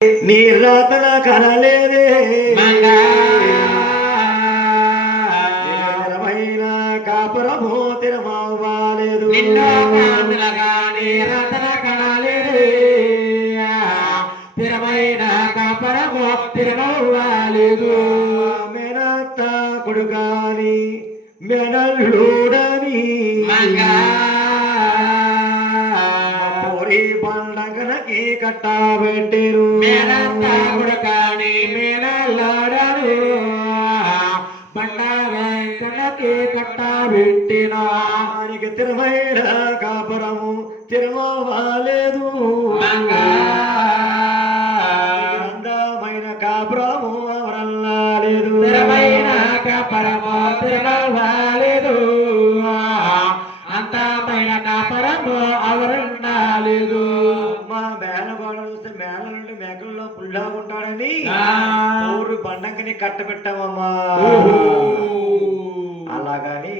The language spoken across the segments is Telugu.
నీ రాతన కనలేదే నిరమైన కాపురము తిరమవ్వాలేదు రతన కనలేదే తిరమైన కాపురము తిరమవ్వాలేదు మెనత్త కొడుకాని మెనల్లుడని పండగలకి కట్టబెట్టిరు కానీ మేనల్లాడను పండగలకి కట్టబెట్టిన ఆయనకి తిరుమైన కాపురము తిరుమవ్వాలేదు అందమైన కాపురము అవరల్లాలేదు తిరుమైన కాపురము తిరుమవ్వాలేదు అంతమైన కాపురము అవరుండాలేదు మా మేనగోడ చూస్తే మేన నుండి మేకల్లో పుల్లా ఉంటాడని ఊరు పండగని కట్టబెట్టామమ్మా అలాగని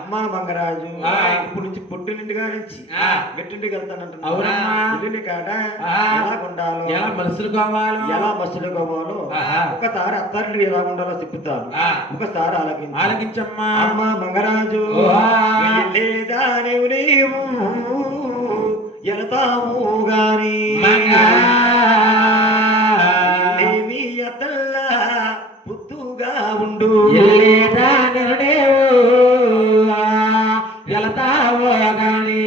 అమ్మా మంగరాజు ఇప్పుడు నుంచి పుట్టినింటిగా నుంచి మెట్టింటికి వెళ్తానంటున్నా కాట ఎలా ఉండాలో ఎలా మనుషులు కావాలో ఒకసారి అత్తారింటికి ఎలా ఉండాలో చెప్తాను ఒకసారి ఆలకించమ్మా అమ్మా మంగరాజు లేదా నీవు ఎడతాము గాని ఏమి అతల్లా పుత్తుగా ఉండు ఎలతావో గాని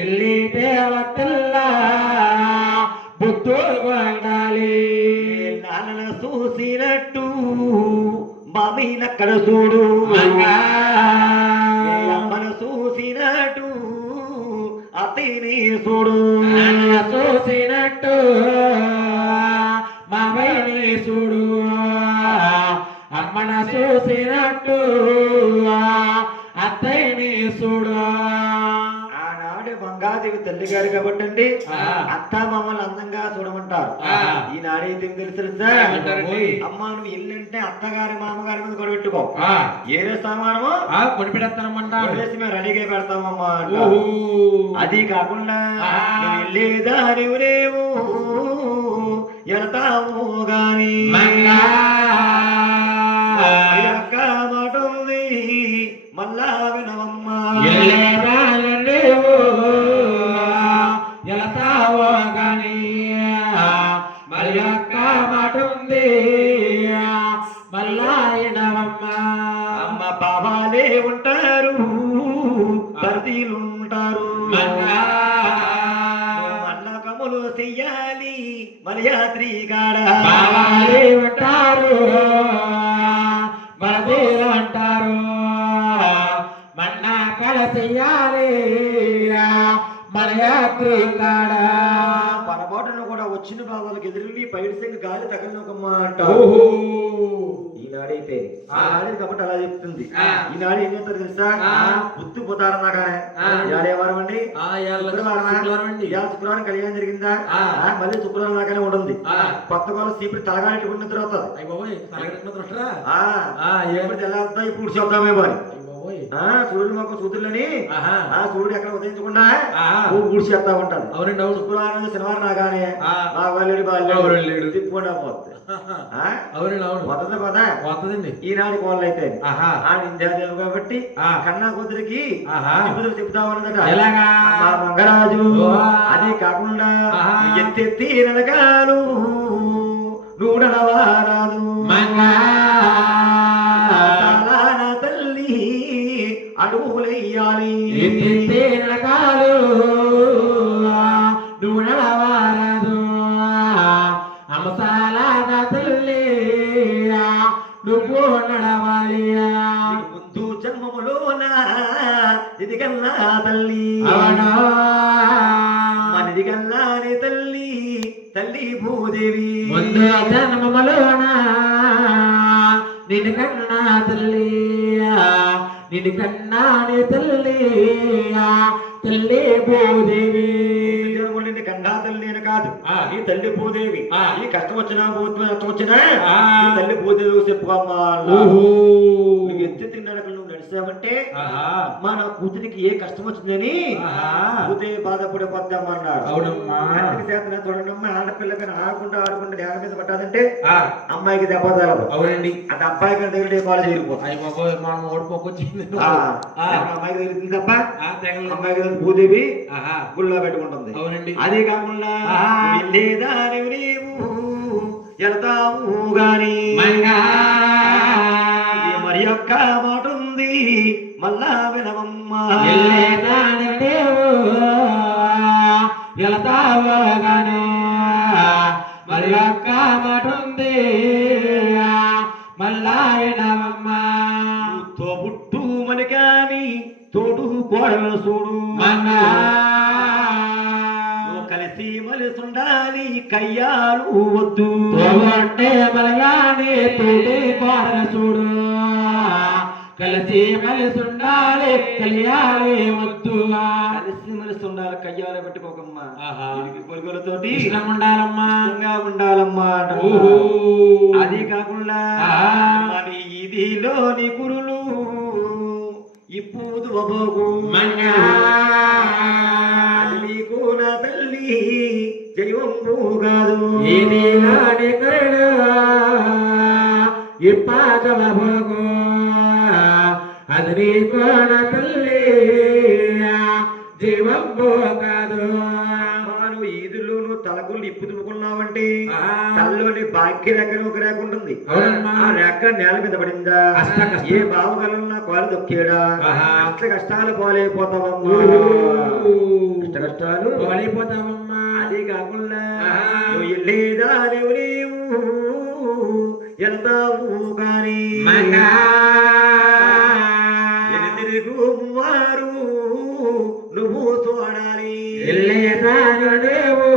ఎల్లి దేవతల్లా బుద్ధుగా ఉండాలి నాన్న చూసినట్టు బాబీనక్కడ చూడు అమ్మను చూసినట్టు అతిని చూడు చూసినట్టు మావయ్యని చూడు అమ్మన చూసినట్టు అత్తయ్యని చూడు ఆనాడు మంగాదేవి తల్లి గారు కాబట్టి అత్త మామలు అందంగా చూడమంటారు ఈనాడైతే తెలుసా అమ్మ నువ్వు ఇల్లంటే అత్తగారి మామగారి మీద కొడబెట్టుకో ఏరే సామానము కొనిపెడతానమ్మంటారు మేము రెడీగా పెడతామమ్మా అది కాకుండా వెళ్ళేదా నీవు వెళ్తాము గాని మాట ఉంది మళ్ళా వినవమ్మా ఎలతావో గాని మరి యొక్క మాట ఉంది మళ్ళా వినవమ్మా అమ్మ బాబాలే ఉంటారు భర్తీలుంటారు అన్నకములు చెయ్యాలి మర్యాద్రి గాడ బాబాలే ఉంటారు భర్తీలు అంటారు మన్నా కల చెయ్యాలి మర్యాద్రి కాడ పొరపాటును కూడా వచ్చిన బాధలకు ఎదురు పైడి గాలి తగలనొకమ్మా అంట ఈనాడైతే ఆనాడు కాబట్టి అలా చెప్తుంది ఈనాడు ఏం చేస్తారు తెలుసా గుర్తు పోతారన్నాకానే వారం అండి శుక్రవారం కళ్యాణం జరిగిందా మళ్ళీ శుక్రవారం దాకానే ఉంటుంది కొత్త కోళ్ళ సీపుడు తలగానెట్టుకున్న నిద్ర అవుతుంది ఎప్పుడు తెల్లారుతాయి ఇప్పుడు చూద్దామే బారి సూర్యుడు మాకు సూర్యులని సూర్యుడు ఎక్కడ ఉదయించకుండా కూర్చేస్తా ఉంటాడు అవునండి అవును శుక్రవారం శనివారం రాగానే మా వాళ్ళు తిప్పుకుండా పోతుంది అవునండి అవును పోతుంది పదా పోతుందండి ఈనాడు కోళ్ళు అయితే ఇండియాదేవి కాబట్టి కన్నా కూతురికి చెప్తా ఉన్నదట మా మంగరాజు అది కాకుండా ఎత్తెత్తి నడగాను నూడనవారాదు తల్లి అడుగులెయ్యాలి నడకాలు నువ్వు నడవారదు అమసాల తల్లి నువ్వు నడవాలి ముందు జన్మములోన ఇది కన్నా తల్లి మనది కన్నాని తల్లి తల్లి భూదేవి ముందు జన్మములోన నిన్ను కన్నా తల్లి నిన్ను కన్నా నీ తల్లి తల్లి భూదేవి కన్నా తల్లి అని కాదు నీ తల్లి భూదేవి ఈ కష్టం వచ్చినా వచ్చినా తల్లి భూదేవి చెప్పుకోమ్మా ఎత్తి తిన్నాడు నువ్వు తెలుసామంటే ఆహా మన కూతురికి ఏ కష్టం వచ్చిందని ఆహా కూతురి బాధపడిపోద్దామన్నారు. అవునమ్మా అందుకే చేతన చూడండి ఆడపిల్ల కానీ ఆడుకుంటూ నేల మీద పట్టాదంటే ఆ అమ్మాయికి దెబ్బ తగలదు. అవునండి అంటే అబ్బాయి గారి దగ్గర కాలేజ్ వెళ్ళిపోతుంది. అయ్య బాబోయ్ మనం ఓడిపోకొచ్చింది అమ్మాయికి తగిలింది తప్ప తెగలేదు అమ్మాయికి దగ్గర భూదేవి ఆహా గుళ్ళో పెట్టుకుంటుంది. అవునండి అదే కాకుండా ఆహా. వెళ్ళేదాని నీవు వెళ్తావు గాని మంగా ఇది మరి ఒక్క మాట ఉంది మళ్ళా వినవమ్మా. ఎల్లేదాని నీవు వెళతావగాను మరి ఒక్క మాట ఉంది మళ్ళా వినవమ్మా. తోబుట్టు మని కాని తోడు కోడలు చూడు మంగా నువ్వు కలిసి మలిసుండాలి కయ్యాలు వద్దు. తోగొట్టే మలగాని తోటి కోడలు చూడు కలిసి మలిసి ఉండాలి కలియాలి వద్దుగా. కలిసి మలిసి ఉండాలి కయ్యాలు పెట్టుకోకమ్మా. ఆహా. కొలుగులతోటి ఇష్టం ఉండాలమ్మా ఇష్టంగా ఉండాలమ్మా. ఓహో. అది కాకుండా ఆహా. మరి ఇదిలోని కురులు ఇప్పుడు వబోగు మంగా అది నీకు నా తల్లి జయవంబు కాదు. ఇది నాడి కరుడు ఇప్పాదవ భోగు అది నీకు నా తల్లి జీవం కాదు. మాను ఈదులోను తలకులు ఇప్పు దువ్వుకున్నావంటే ఆహా. తల్లోని బాక్య రెక్కను ఒక రేఖ ఉంటుంది. అవునమ్మా. ఆ రెక్క నేల మీద పడిందా అష్ట కష్టం. ఏ బావగలన్నా కాలు దొక్కాడా ఆహా. అష్ట కష్టాలు పాలైపోతావమ్మా. అష్ట కష్టాలు అయిపోతావమ్మా. అదే కాకుండా ఆహా. నువ్వు వెళ్ళేదా నీవు వెళ్తావు కానీ మంగా తిరుగు వారు నువ్వు చూడాలి. ఎల్లేదాను నీవు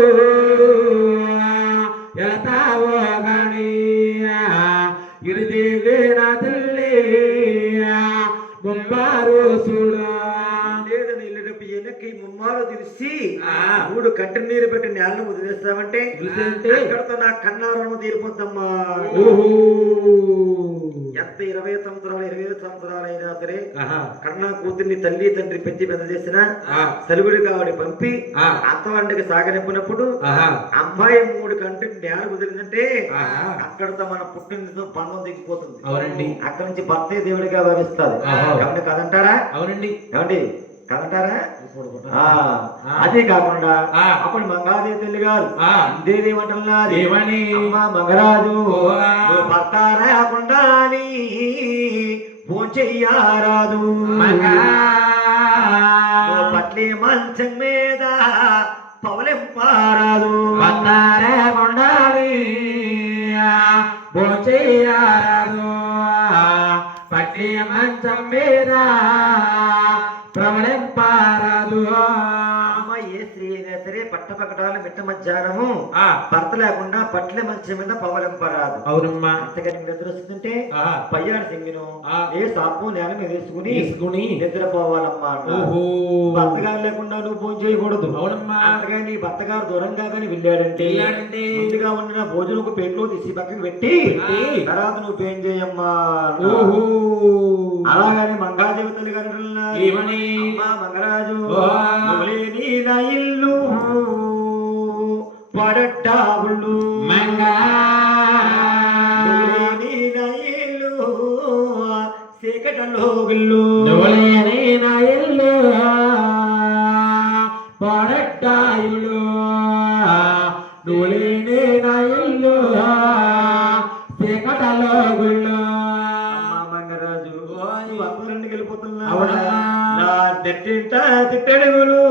వెళతావో గాని ఇది నా తల్లి బొమ్మారు చూడు. లేదని వెళ్ళేటప్పుడు వెనక్కి ముమ్మారు తెలిసి ఆ. 3 కంటి నీరు పెట్టి నేలను వదిలేస్తామంటే వదిలేస్తే? అక్కడతో నా కన్నారం తీరిపోద్దమ్మా. ఓహో. ఎంత 20 సంవత్సరాలు 25 సంవత్సరాలు అయినా సరే ఆహా. కన్నా కూతుర్ని తల్లి తండ్రి పెంచి పెద్ద చేసిన ఆ. సలుగుడి కావడి పంపి ఆ. అత్తవాడికి సాగనిప్పినప్పుడు ఆహా. అమ్మాయి 3 కంటిని నేల వదిలిందంటే ఆహా. అక్కడతో మన పుట్టినతో బంధం దిగిపోతుంది. అవునండి. అక్కడి నుంచి భర్తే దేవుడిగా భావిస్తారు. ఆహా. ఏమంటే కదంటారా? అవునండి. ఏమండి కదంటారా? ఆ. అదే కాకుండా ఆ. అప్పుడు మంగాదేవి తల్లి గారు ఆ. దేదేమంటున్నది ఏమని? అమ్మా మంగరాజు ఓహా. నువ్వు భర్త రాకుండా ఫోన్ చెయ్యారాదు. మంగా నువ్వు పట్లి మంచం మీద పవలింపారాదు. వస్తారే ఉండాలి భోజేయారాదు పట్టి మంచం మీద ప్రవళింపారాదు. అమ్మ ఏ స్త్రీ అయినా సరే పట్టపకటాలు మిట్ట మధ్యాహ్నము ఆ. భర్త లేకుండా పట్ల మంచం మీద పవలింపరాదు. అవునమ్మా. అంతకని నిద్ర వస్తుందంటే ఆహా. పయ్యాడు సింగిను ఆ. ఏ సాపు నేల మీద వేసుకుని తీసుకుని నిద్రపోవాలమ్మా అన్నారు. ఓహో. భర్తగారు లేకుండా నువ్వు ఫోన్ చేయకూడదు. అవునమ్మా. అంతగా నీ భర్తగారు దూరంగా కానీ వెళ్ళాడంటే వెళ్ళాడంటే ముందుగా ఉండిన భోజనకు పేట్లో తీసి పక్కకి పెట్టి పెట్టి తర్వాత నువ్వు పేం చేయమ్మా అన్నారు. ఓహో. అలాగని మంగాదేవి తల్లి గారు అంటున్నారు, ఏమని? అమ్మా మంగరాజు ఓ. నువ్వు లేని నా ఇల్లు పడట్టావుళ్ళు. మంగా నువ్వు లేని నా ఇల్లు చీకటలో గుళ్ళు. నువ్వులేని నా ఇల్లు పడట్టా ఇల్లు నువ్వులేని నా ఇల్లు చీకటలో గుళ్ళు. అమ్మా మంగరాజు నువ్వు అత్తలంటికి వెళ్ళిపోతున్నా అవునా? నా నెట్టింట తిట్టడుగులు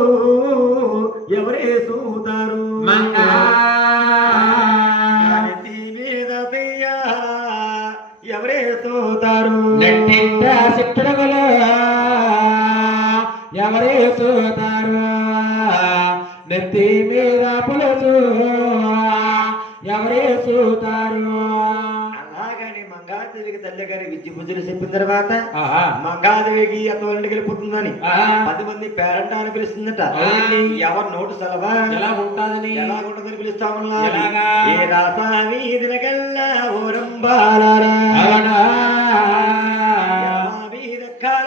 ఎవరే చూతారు. మంగా నా నెత్తి మీద పెయ్య ఎవరే చూతారు. నెట్టింట చిట్టడుగులు ఎవరే చూతారు నెత్తి మీద పులుసు ఎవరే చూతారు. అలాగని మంగాదేవికి తల్లి గారి విద్య పూజలు చెప్పిన తర్వాత ఆహా. మంగాదేవికి అత్తవాళ్ళకి వెళ్ళిపోతుందని ఆహా. 10 మంది పేరంట అని పిలుస్తుందట. అవునండి. ఎవరు నోటు సెలవా ఎలా ఉంటుందని ఎలా ఉంటుందని పిలుస్తామన్నా ఎలాగా? ఏ రాసా వీధినకల్లా ఓరంబాలారా అవునా? వీధ కాల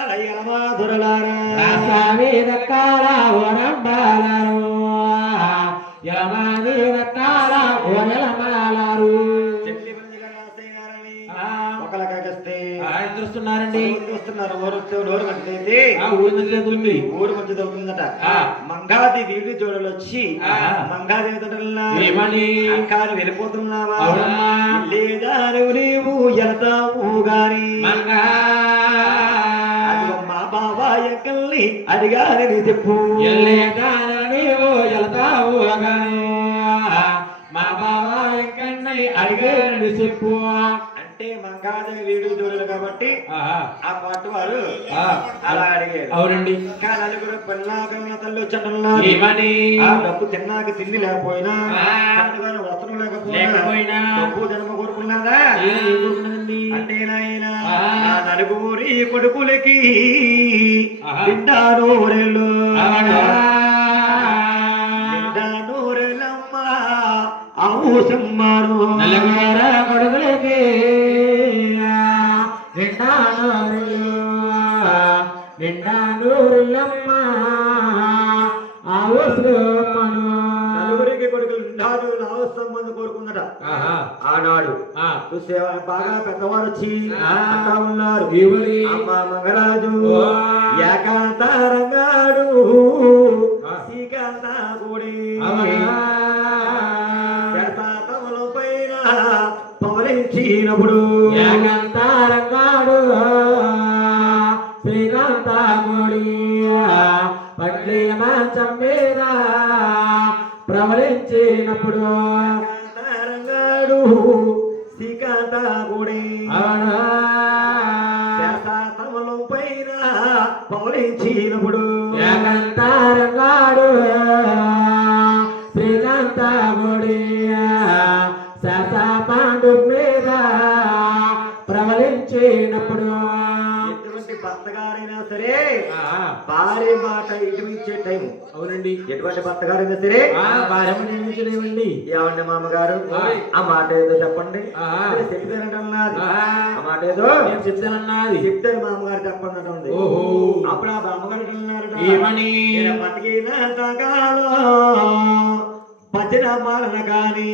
నోరు మంచిదైతే ఊరి మంచిది అవుతుంది. ఊరు మంచిది అవుతుందట. ఆ. మంగాది వీడి జోడలు వచ్చి మంగాదేవి ఏమని? అక్కారు వెళ్ళిపోతున్నావా? అవునమ్మా. లేదా నీవు వెళ్తావు గాని అదిగో మా బాబాయ్ ఎక్కల్ని అడిగారని చెప్పు. నీవు వెళ్తావు గాని మా బాబా ఎక్కడిని అడిగారని చెప్పు. అంటే మంగాదేవి వీడు జోడలు కాబట్టి ఆ పాటు వారు అలా అడిగారు. అవునండి. ఇంకా నలుగురు పిల్లాగన్న తల్లి వచ్చంటున్నారు. ఏమని? ఆ డబ్బు తిన్నాక తిండి లేకపోయినా వస్త్రం లేకపోయినా డబ్బు జన్మ కోరుకున్నారా? అంటే నాయన ఆ నలుగురి కొడుకులకి నిండాను రెల్లు నిండాను రెల్లమ్మ అవసమ్మాను నలుగుర కొడుకులకి నిండానూరులమ్మ అవసరమ్మను. నలుగురికి కొడుకులు నిండాను అవసరమ్మని కోరుకుందట. ఆనాడు చూసే బాగా పెద్దవారు వచ్చి అంటా ఉన్నారు. అమ్మ మంగరాజు ఏకాంతారంగాడు శ్రీకాంత గుడి తమల పైన పవలించినప్పుడు ఏకాంతారంగాడు శ్రీకాంతముడి పట్లి మంచం మీద ప్రవలించినప్పుడు రంగాడు శ్రీకాంత గుడి తమల పైన పవలించినప్పుడు ఏకాంతారంగాడు శ్రీకాంతముడి శాస పాండు మీద ప్రవలించినప్పుడు భర్తగారైనా సరే భార్య మాట ఇటుమిచ్చే టైం. అవునండి. ఎటువంటి భర్తగారైనా సరే భార్య మాట ఇటుమిచ్చేదేమండి. ఏమండి మామగారు ఆ మాట ఏదో చెప్పండి చెప్తానంటున్నది. ఆ మాట ఏదో చెప్తానన్నది. చెప్తాను మామగారు చెప్పండి అంటుంది. అప్పుడు ఆ బామ్మగారు అన్నారు ఏమని? బతికినంత కాలం భజన మాలన కాని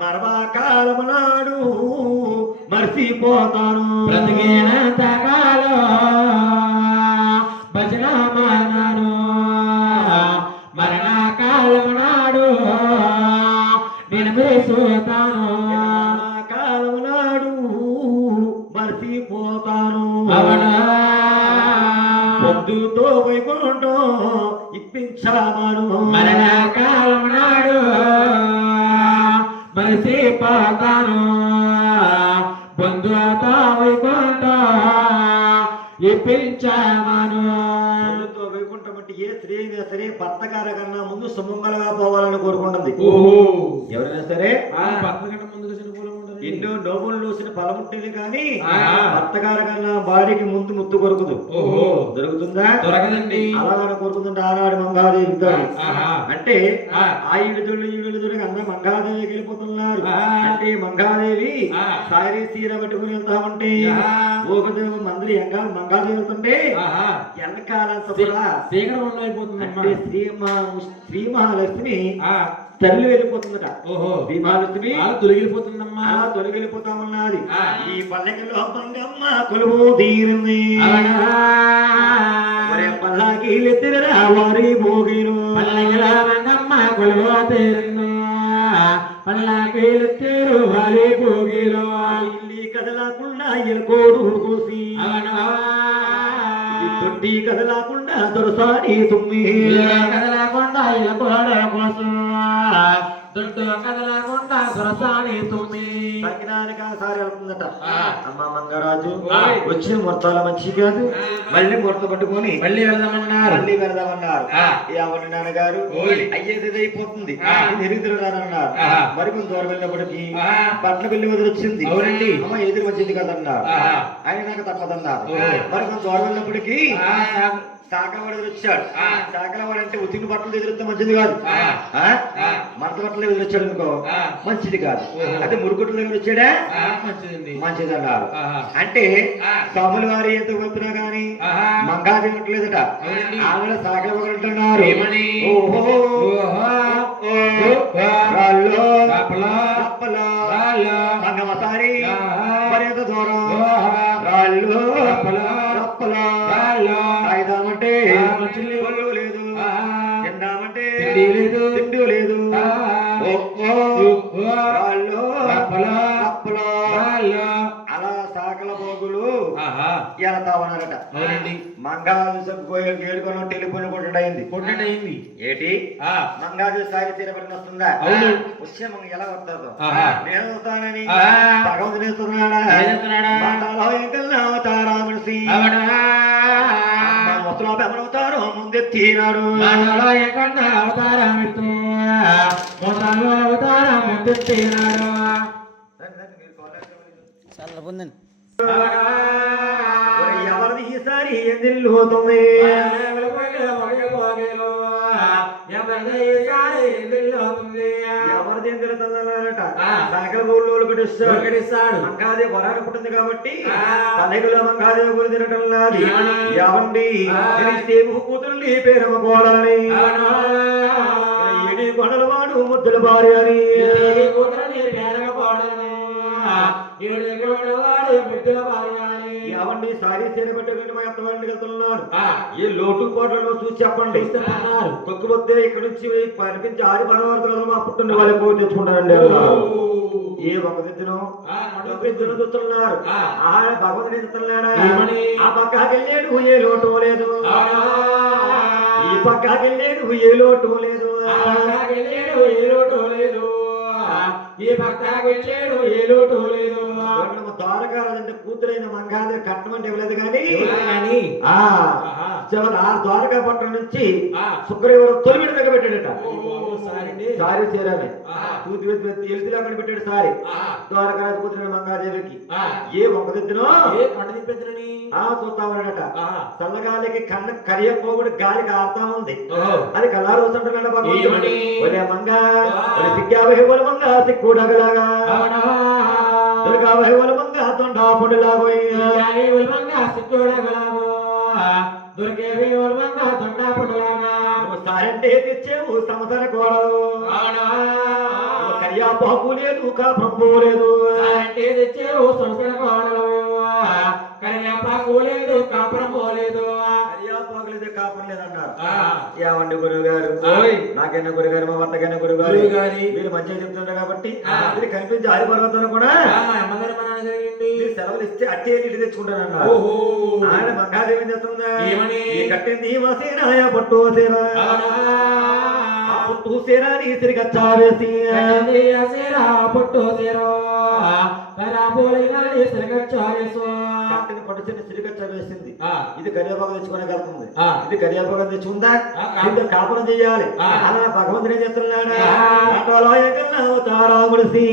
బర్వాకాలము నాడు మర్చిపోతాను. బ్రతికినంత కాలం భజన మానను మరణకాలము నాడు నేను మర్చిపోతాను. కాలము నాడు మర్చిపోతాను. అవునా పొద్దుతో వైకుంఠం ఇప్పించామను. మరణకాలము నాడు మర్చిపోతాను. బంధువుతో వైకుంఠం ఇప్పించామను. పొద్దుతో వైకుంఠం అంటే ఏ స్త్రీ అయినా సరే భర్త గారి కన్నా ముందు సుమంగళగా పోవాలని కోరుకుంటుంది. ఎవరైనా సరే భర్త కన్నా ముందుగా చనిపోవాలి. ఎన్నో నోములు లోసిన ఫలం ఉంటుంది కానీ భర్త గారి కన్నా భార్యకి ముందు ముత్తు కొరుకుదు. దొరుకుతుందా? దొరకదండి. అలాగే కోరుకుంటుంటే ఆనాడు మంగాదేవి అంటే ఆ ఈడుదుడు అన్న మంగాదేవికి వెళ్ళిపోతున్నారు. అంటే మంగాదేవి సారీ సీర పట్టుకుని వెళ్తా ఉంటే ఓకదేవి మందిరి మంగాదేవి వెళ్తుంటే వెనకాలంతా అంటే శ్రీ మహాలక్ష్మి తల్లి వెళ్ళిపోతుందట. భీమాలక్ష్మి తొలగిపోతుందమ్మా. తొలగిపోతా ఉన్నది. ఈ పల్లెకలో బంగమ్మ కొలువు తీరింది. పల్లకీలెత్తిరా వారి భోగిను పల్లెకలో బంగమ్మ కొలువు తీరింది. పల్లకీలెత్తిరు వారి భోగిలో ఇల్లి కదలకుండా ఎలకోడు కోసి తొట్టి కదలకుండా దొరసాని తుమ్మి కదలకుండా ఎలకోడ కోసం దొడ్డు కదలకుండా దొరసాని తుమ్మి సారి వెళ్తుందట. అమ్మ మంగరాజు వచ్చిన ముహూర్తాల మంచి కాదు. మళ్ళీ ముహూర్తం పట్టుకొని మళ్ళీ వెళ్దామన్నారు. ఎవరి నాన్నగారు అయ్యేది అయిపోతుంది ఎరుగుతున్నారన్నారు. మరికొంత దూరం వెళ్ళినప్పటికీ పట్ల పెళ్లి వదిలిచ్చింది. అవునండి. అమ్మ ఎదురు వచ్చింది కదన్నారు. ఆయన నాకు తప్పదన్నారు. మరికొంత దూరం వెళ్ళినప్పటికీ శాఖలవాడు ఎదురొచ్చాడు. శాఖలవాడు అంటే ఉతికి బట్టలు ఎదురుస్తే మంచిది కాదు. మడత బట్టలు ఎదురొచ్చాడు అనుకో మంచిది కాదు. అదే మురుగుట్లు ఎదురొచ్చాడా మంచిది అన్నారు. అంటే స్వాముల వారి ఎంత వచ్చినా గాని మంగా తినట్లేదట. ఆవిడ శాఖలవాడు అంటున్నారు. మంగమసారి మరింత దూరం రప్పలో తాగుదామంటే ఒళ్ళు లేదు, తిందామంటే తిండి లేదు. రప్పలో అలా సాకల పోగులు వెళ్తా ఉన్నారట. మంగాజు గేడుకొని టెలిఫోన్ కొట్టడైంది. ఏటి మంగాజు సారి తీరబడిన వస్తుందా? వచ్చే మంగ ఎలా వస్తాదో నేను వస్తానని భగవంతుడు వేస్తున్నాడా? అవతారామనిసి మొత్తం ఎవరవుతారో ముందెత్తినాడు. ఎవరిది ఈసారి ఎందుతుంది? ఎవరిది ఎందుతుందట? సకల ఊళ్ళో కడిస్తాడు. మంగాదేవి వరాలు పుట్టింది కాబట్టి పల్లెకులో మంగాదేవి గురి తినటం నాది. ఎవండి కూతురు పేరమ్మ కోడలని ఏడి కొండల వాడు ముద్దుల భార్య అని ఎవండి సారీ చేరబెట్టకండి మా ఎంతమంది వెళ్తున్నాను. ఏ లోటు కోటలో చూసి చెప్పండి. కొక్కుపోతే ఇక్కడ నుంచి కనిపించి ఆరి పరవర్త మా పుట్టిన వాళ్ళకి పోయి తెచ్చుకుంటారండి. ఏ ఒక విద్యను చూస్తున్నారు. ఆహార భగవంతుని చూస్తున్నాడా? ఆ పక్కకెళ్ళాడు ఏ లోటు లేదు, ఈ పక్కకెళ్ళాడు ఏ లోటు లేదు, ఈ భక్తాడు ఏ లోటు లేదు. ద్వారకాలంటే కూతురైన మంగాదేవి కట్నం అంటే ఇవ్వలేదు కానీ ఆ ద్వారకా పట్టణం నుంచి శుక్రవారం తొలి విడతగా పెట్టాడట. సారీ చేరాలి ఎలుతులా పెట్టాడు. సారీ ద్వారకారాజు కూతురైన మంగాదేవికి ఏ ఒక దిద్దునో చూస్తా ఉన్నాడట. చల్లగాలికి కన్న కరియపోగుడు గాలికి ఆడుతా ఉంది. అది కల్లారు వస్తుంటాడు. భగవంతుడు మంగా సిగ్గావల మంగా సిక్కుడగలాగా దుర్గావల మంగా తొండాపుడిలాగోయ్యా సారంటే తెచ్చేవు సంవత్సర కోడలు కరియాపాకు లేదు కాపు లేదు. తెచ్చేవు సంవత్సర కోడలు కరియాపాకు లేదు కాపురం పోలేదు. కరియాపాకు లేదు కాపురం లేదన్నారు. ఏమండి గురువు గారు? నాకైనా గురుగారు, మా వద్దకైనా గురుగారు మీరు మంచిగా చెప్తున్నారు కాబట్టి మీరు కనిపించి ఆరి పర్వతాలు కూడా సెలవులు ఇస్తే అట్టే ఇటు తెచ్చుకుంటానన్నారు. ఆయన మంగాదేవి ఏం చేస్తుందా? కట్టింది మసీనాయ పట్టు సేరా పుట్టు సేరా నీ తిరిగచ్చా వేసి పుట్టు సేరా కట్టిన పట్టు సేర తిరిగచ్చా వేసింది. ఇది కరియాపాకు తెచ్చుకునే వెళ్తుంది. ఇది కరియాపాకు తెచ్చుకుందా? కాపురం చెయ్యాలి. అలా భగవంతుడు ఏం చేస్తున్నాడా? అవతారాముడిసి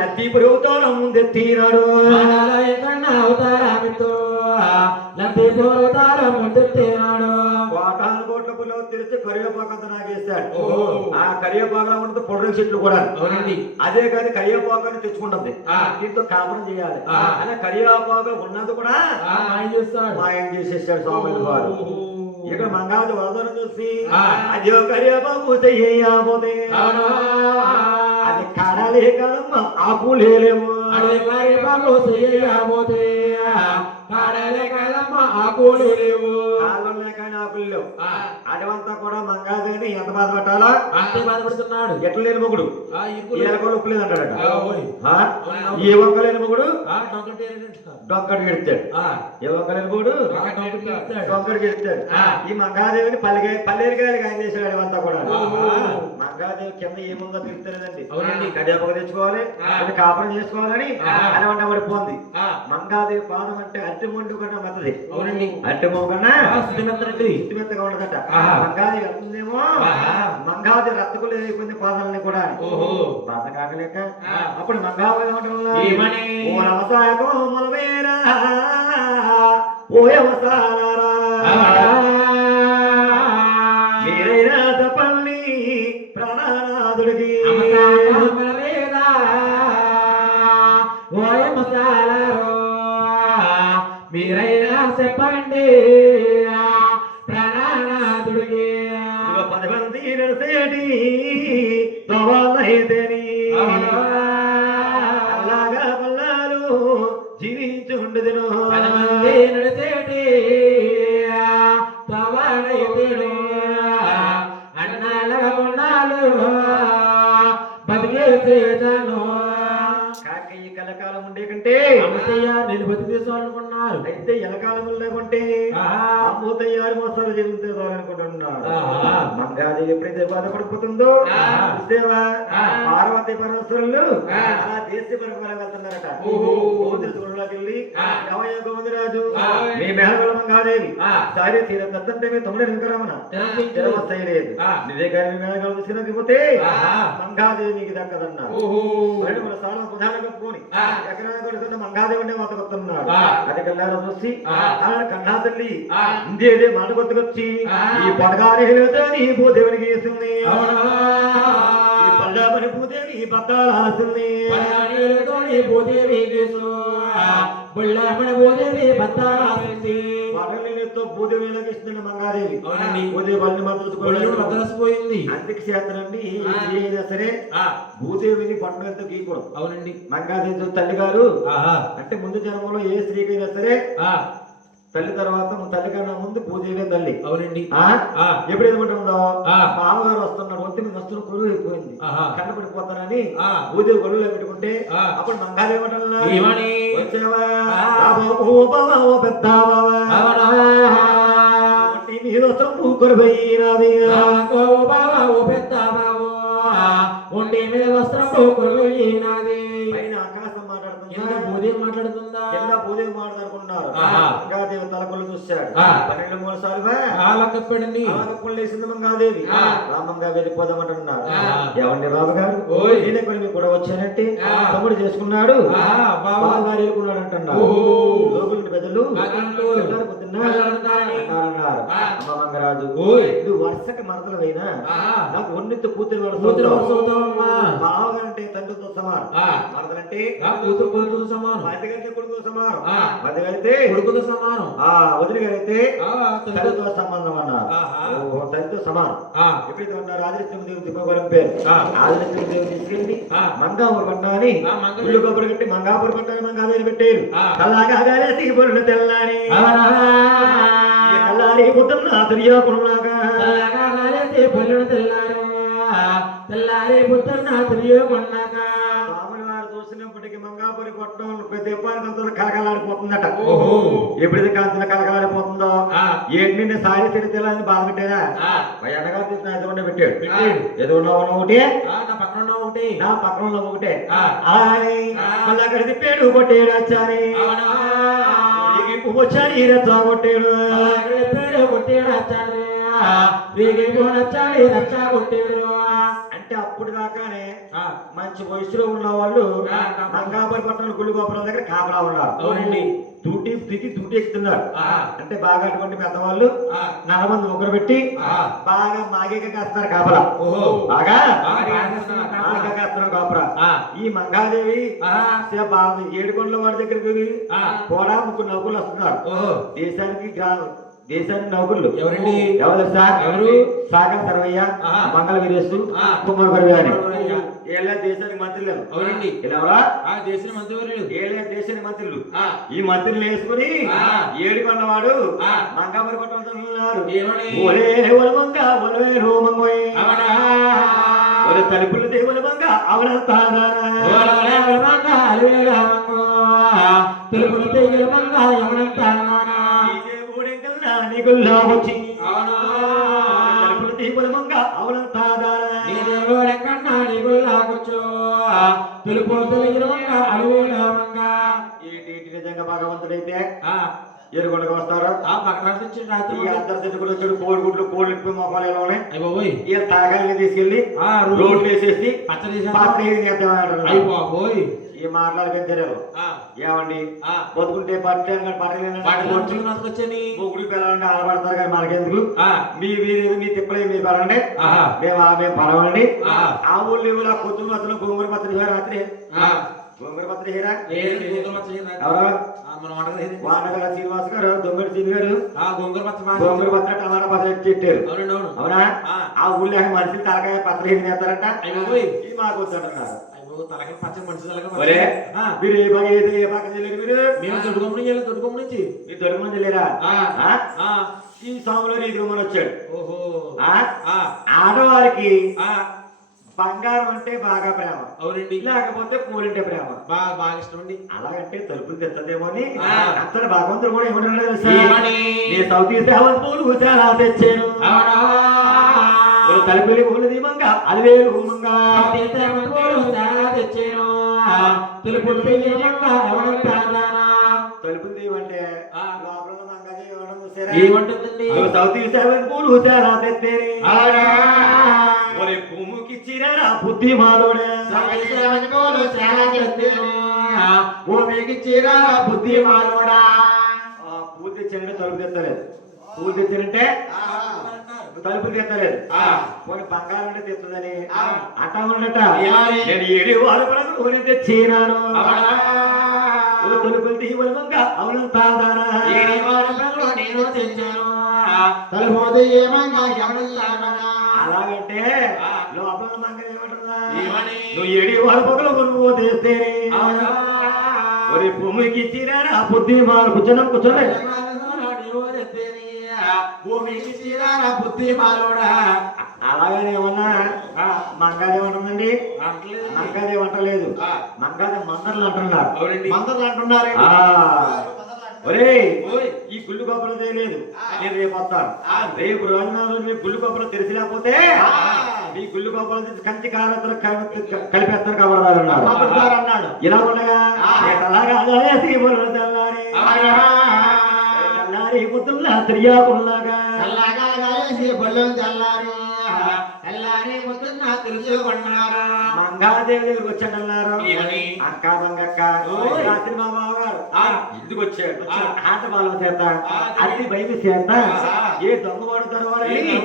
లత్తి పురుగుతాను ముందెత్తినాడు. కోటాను కోట్ల పులో తెలిసి కరివేపాకంత నాగేస్తాడు. ఆ కరివేపాకులో ఉంటుంది పొడల చెట్లు కూడా. అదే కాదు కరివేపాకు తెచ్చుకుంటుంది. దీంతో కాపురం చేయాలి. అలా కరివేపాకు ఉన్నది కూడా మాయం చేసేసాడు స్వామి వారు. ఇక్కడ మంగాది వరదను చూసి అదే కరివేపాకు చెయ్యబోతే అది కడలే కదమ్మ ఆకు లేలేము. కరివేపాకు చెయ్యబోతే కడలే కదమ్మ ఆకులు లేవు. కాళ్ళే కానీ ఆకులు లేవు. అడవంతా కూడా మంగాదేవిని ఎంత బాధపట్టాలా అంతే బాధపడుతున్నాడు. ఎట్లా లేని మొగుడు ఎలకలు ఉప్పు లేదు అంటాడట. ఏ వంక లేని మొగుడు డొక్కడికి ఎడతాడు. ఏ వంక లేని మొగుడు డొక్కడికి ఎడతాడు. ఈ మంగాదేవిని పల్లెరికాయలు ఆయన చేశాడు. అడవంతా కూడా మంగాదేవి కింద ఏముందో తెలుస్తలేదండి. కడియాపక తెచ్చుకోవాలి, కాపురం చేసుకోవాలని అడవంట పడిపోంది. మంగాదేవి పాదం అంటే అట్టి మొండు కన్నా మెత్తది. అట్టి మొ కన్నా మెత్తగా ఉండదట. మంగాదేవి వెళ్తుందేమో మంగాదేవి రత్తకులు అయిపోయింది పాదాలని కూడా. బాధ కాకలేక అప్పుడు మంగాదేవి ఏమంటున్నా? ఓ నమసాయకో మొలవేరా ఓ యవసానారా మీరైనా తప్పల్ని ప్రాణనాథుడికి మీరైనా చెప్పండి ప్రాణనాథుడికి. 10 మంది నడిసేటి తోవాలైతేని అలాగా పల్లాలు జీవించి ఉండదును. బతికేసేదను. కాక ఈ కలకాలం ఉండే కంటే అనసయ్య నేను బతికేసాలనుకున్నారు. అయితే ఎలకాలం లేకుంటే అమ్మూతయ్యారు మోసాలు జరుగుతారనుకుంటున్నారు. మంగాదేవి ఎప్పుడైతే బాధపడిపోతుందో చూసేవా పార్వతి పరమేశ్వరులు అలా దేశ పరమల వెళ్తున్నారట. గోవిందలోకి వెళ్ళి రామయ్య గోవిందరాజు మీ మేళగల మంగాదేవి సారీ తీర దత్తంటే మీ తమ్ముడు వెనుకరామన తిరవస్తలేదు నిజే గారి మేళగలు తీసుకునకపోతే మంగాదేవి నీకు దక్కదన్నారు. మన స్థానం ప్రధానంగా పోని ఎకరానికి కొడుకున్న మంగాదేవి ఉండే మొత్తం వస్తున్నాడు. అది కల్లారా చూసి కన్నా తల్లి ఇందేదే మాట కొట్టుకొచ్చి ఈ పడగారి నీ భూదేవునికి వేస్తుంది, ఈ పల్లెమని భూదేవి ఈ బత్తాలు ఆస్తుంది. భూదేవి ఇస్తుంది మంగాదేవి. భూదేవి బల్లి మద్దతుపోయింది. అందుకు చేతనండి ఏదైనా సరే భూదేవిని పట్టణంతో గీకూడదు. అవునండి. మంగాదేవి తల్లి గారు అంటే ముందు జన్మలో ఏ స్త్రీకైనా సరే తల్లి తర్వాత తల్లి కన్నా ముందు భూదేవి తల్లి. అవునండి. ఎప్పుడైతే ఉంటుందో మామగారు వస్తున్నాడు, ఒత్తి మీద వస్తున్న కొడుకు అయిపోయింది, కన్న పడిపోతానని భూదేవి గొడవలో పెట్టుకుంటే అప్పుడు మంగాదేవి వచ్చావా మీద వస్త్రం పూకొరిపోయినది, ఒంటి మీద వస్త్రం పూకొరిపోయినది. పైన ఆకాశం మాట్లాడుతుందా, భూదేవి మాట్లాడుతుందా, కింద భూదేవి మాట్లాడుకున్నారు. మంగాదేవి తలకొల్లు చూశాడు. 12 సార్లుగా కప్పండి లేసింది మంగాదేవి. రామంగా వెళ్ళిపోదామంటున్నారు. ఏమండి బాబు గారు నేనే కొన్ని కూడా వచ్చానంటే తమ్ముడు చేసుకున్నాడు, బావగారు వెళ్ళుకున్నాడు అంటున్నారు. లోపలి పెద్దలు అన్నారు. అమ్మ మంగరాజు నువ్వు వరుసకి మరదలవైనా నాకు ఒన్నెత్తు కూతురు బావగారు అంటే తండ్రితో సమానం, మరదలంటే కూతురు సమానం, మధ్యగలితే కొడుకు సమానం, మధ్యగలితే కొడుకుతో సమానం, వదిలిగలితే తండ్రితో సంబంధం అన్నారు. తండ్రితో సమానం. ఎప్పుడైతే ఉన్నారు ఆదిత్యదేవి తిప్పవరం పేరు ఆదిత్యదేవి తీసుకెళ్ళి మంగాపూర్ పట్టాలని ఇల్లు కొబ్బరి కట్టి మంగాపూర్ పట్టాలని మంగాదేవి పెట్టారు. అలాగా పొరుడు తెల్లాని తెల్లారి పుత్రుడు తెలియకున్నాగా తెల్లారి పుత్రుడు తెలియకున్నాగా చూసినప్పటికీ మంగాపురి కొట్టడం తెప్పానికంతా కలకలాడిపోతుందట. ఎప్పుడైతే కాంతిన కలకలాడిపోతుందో ఏంటి సారీ తిరిగి బాధ పెట్టేదా అన్నగారు తీసుకుని ఎదురుండే పెట్టాడు. ఎదురున్నా ఉన్న ఒకటే నా పక్కన ఉన్న ఒకటి, నా పక్కన ఉన్న ఒకటే అలాగే మళ్ళీ అక్కడ తిప్పాడు కొట్టాడు వచ్చాని వచ్చాడు రచ్చా కొట్టాడు కొట్టాడు వచ్చాడు. అంటే అప్పుడు దాకానే మంచి వయసులో ఉన్న వాళ్ళు మంగాపరి పట్టణం గుళ్ళు గోపురం దగ్గర కాపలా ఉన్నారు. అవునండి. తూటి ఎక్కుతున్నారు. అంటే బాగా అటువంటి పెద్దవాళ్ళు 4 మంది ఒకరు పెట్టి బాగా మాగేగా కాస్తున్నారు కాపలా. బాగా కాస్తున్నారు కాపరా. ఈ మంగాదేవి 7 కొండల వాడి దగ్గరికి కూడా 3 నౌకర్లు వస్తున్నారు. దేశానికి నౌకర్లు ఎవరండి? ఎవరు సార్? ఎవరు? సాగర సర్వయ్య, మంగళ వీరేశు, కుమార్ గర్వి అని ఏళ్ళ దేశానికి మంత్రులు. అవునండి. ఇలా దేశానికి మంత్రులు దేశానికి మంత్రులు. ఈ మంత్రులు వేసుకుని 7 కొన్నవాడు మంగాపరి పట్టణంటున్నారు. తలుపులు దేవుల మంగ అవనంతా తెలుపులు దేవుల మంగ ఎవరంతా వచ్చి తలుపులు దేవుల మంగ అవనంతా నిజంగా భగవంతుడైతే ఎరుగుండగా వస్తారు. వచ్చాడు కోడిగుడ్లు కోళ్ళు మొక్కలు ఎలా ఉన్నాయి ఇక తాగాలి తీసుకెళ్లి రోడ్లు వేసేసి ఈ మాటలు పెంచారు. ఏమండి బతుకుంటే మొగుడి పిల్లలంటే ఆడబడతారు కానీ మనకెందుకు మీ తిప్పలే మీరు పడండి మేము పడవండి. ఆ ఊళ్ళో ఇవ్వలా కొద్దులు అతను గోంగూర పత్రి రాత్రి గోంగూర పత్రి హీరా వానగల శ్రీనివాస్ గారు దొంగడి సీని గారు గోంగూర పత్ర టమాటా పత్ర పెట్టారు. అవునా? ఆ ఊళ్ళో మనుషులు తలకాయ పత్ర హీర చేస్తారంట. మాకు వద్దంటున్నారు. మీరు ఏ పక్కన దొడ్డుకొమ్మ నుంచి వెళ్ళారా? ఈ స్వామిలో 5 వచ్చాడు. ఆడవారికి బంగారం అంటే బాగా ప్రేమ, అవునండి. లేకపోతే పూలంటే ప్రేమ. బాగా ఇష్టం అండి. అలాగంటే తలుపులు తెచ్చదేమో అని ఆ. అంతటి భగవంతుడు కూడా ఏమంటున్నాడు తెలుసా? ఏమని? నీ సౌతీ సేవల పూలు చాలా తెచ్చాను, తలుపులు పూలు దీమంగా అలివేలు హోమంగా తెలుపులు తలుపులు దీవంటే లోపల ఉన్న మంగళ ఇవ్వడం చూసారా? ఏమంటుందండి? సౌతీ సేవల పూలు చాలా తెచ్చేని ఒరే భూమికిచ్చిరా బుద్ధి మాలోడే బుద్ధి మాలోడా. పూలు తెచ్చానంటే తలుపు తెచ్చలేదు, పూలు తెచ్చానంటే తలుపు తెచ్చలేదు. పోనీ బంగారం అంటే తెచ్చుందని అట్టా ఉండట. నేను 7 వారు పడకు తెచ్చినాను, తలుపులు తీవలంగా అవును తాదానా నేను తెచ్చాను. అలాగంటే లోపల మంగళ ఏమంటుందా? నువ్వు 7 వారు పగలు నువ్వు తెస్తే ఒరే భూమికి ఇచ్చిరా బుద్ధి మాలు. కూర్చోండి కూర్చోండి. భూమికి చీరాల బుద్ధి మాలోడా. అలాగని ఏమన్నా మంగాది ఏమంటుందండి? మంగాది ఏమంటలేదు, మంగాది మందర్లు అంటున్నారు. మందర్లు అంటున్నారు. ఒరే ఈ గుళ్ళు గొప్పలు తెలియలేదు, నేను రేపు వస్తాను. రేపు రోజు మీ గుళ్ళు గొప్పలు తెలిసి లేకపోతే మీ గుళ్ళు గొప్పలు కంచి కాలతో కలిపేస్తారు కబడదారు అన్నాడు. ఇలా ఉండగా అలాగా చల్లారి ముద్దుల్లా తిరియాకుల్లాగా మంగాదేవి దగ్గరికి వచ్చాడన్నారు. అక్క బంగక్క రాత్రి మా బావగారు ఇంటికి వచ్చాడు. ఆట బాలం చేత అతి బయట చేత ఏ దొంగ పడతారు వాడని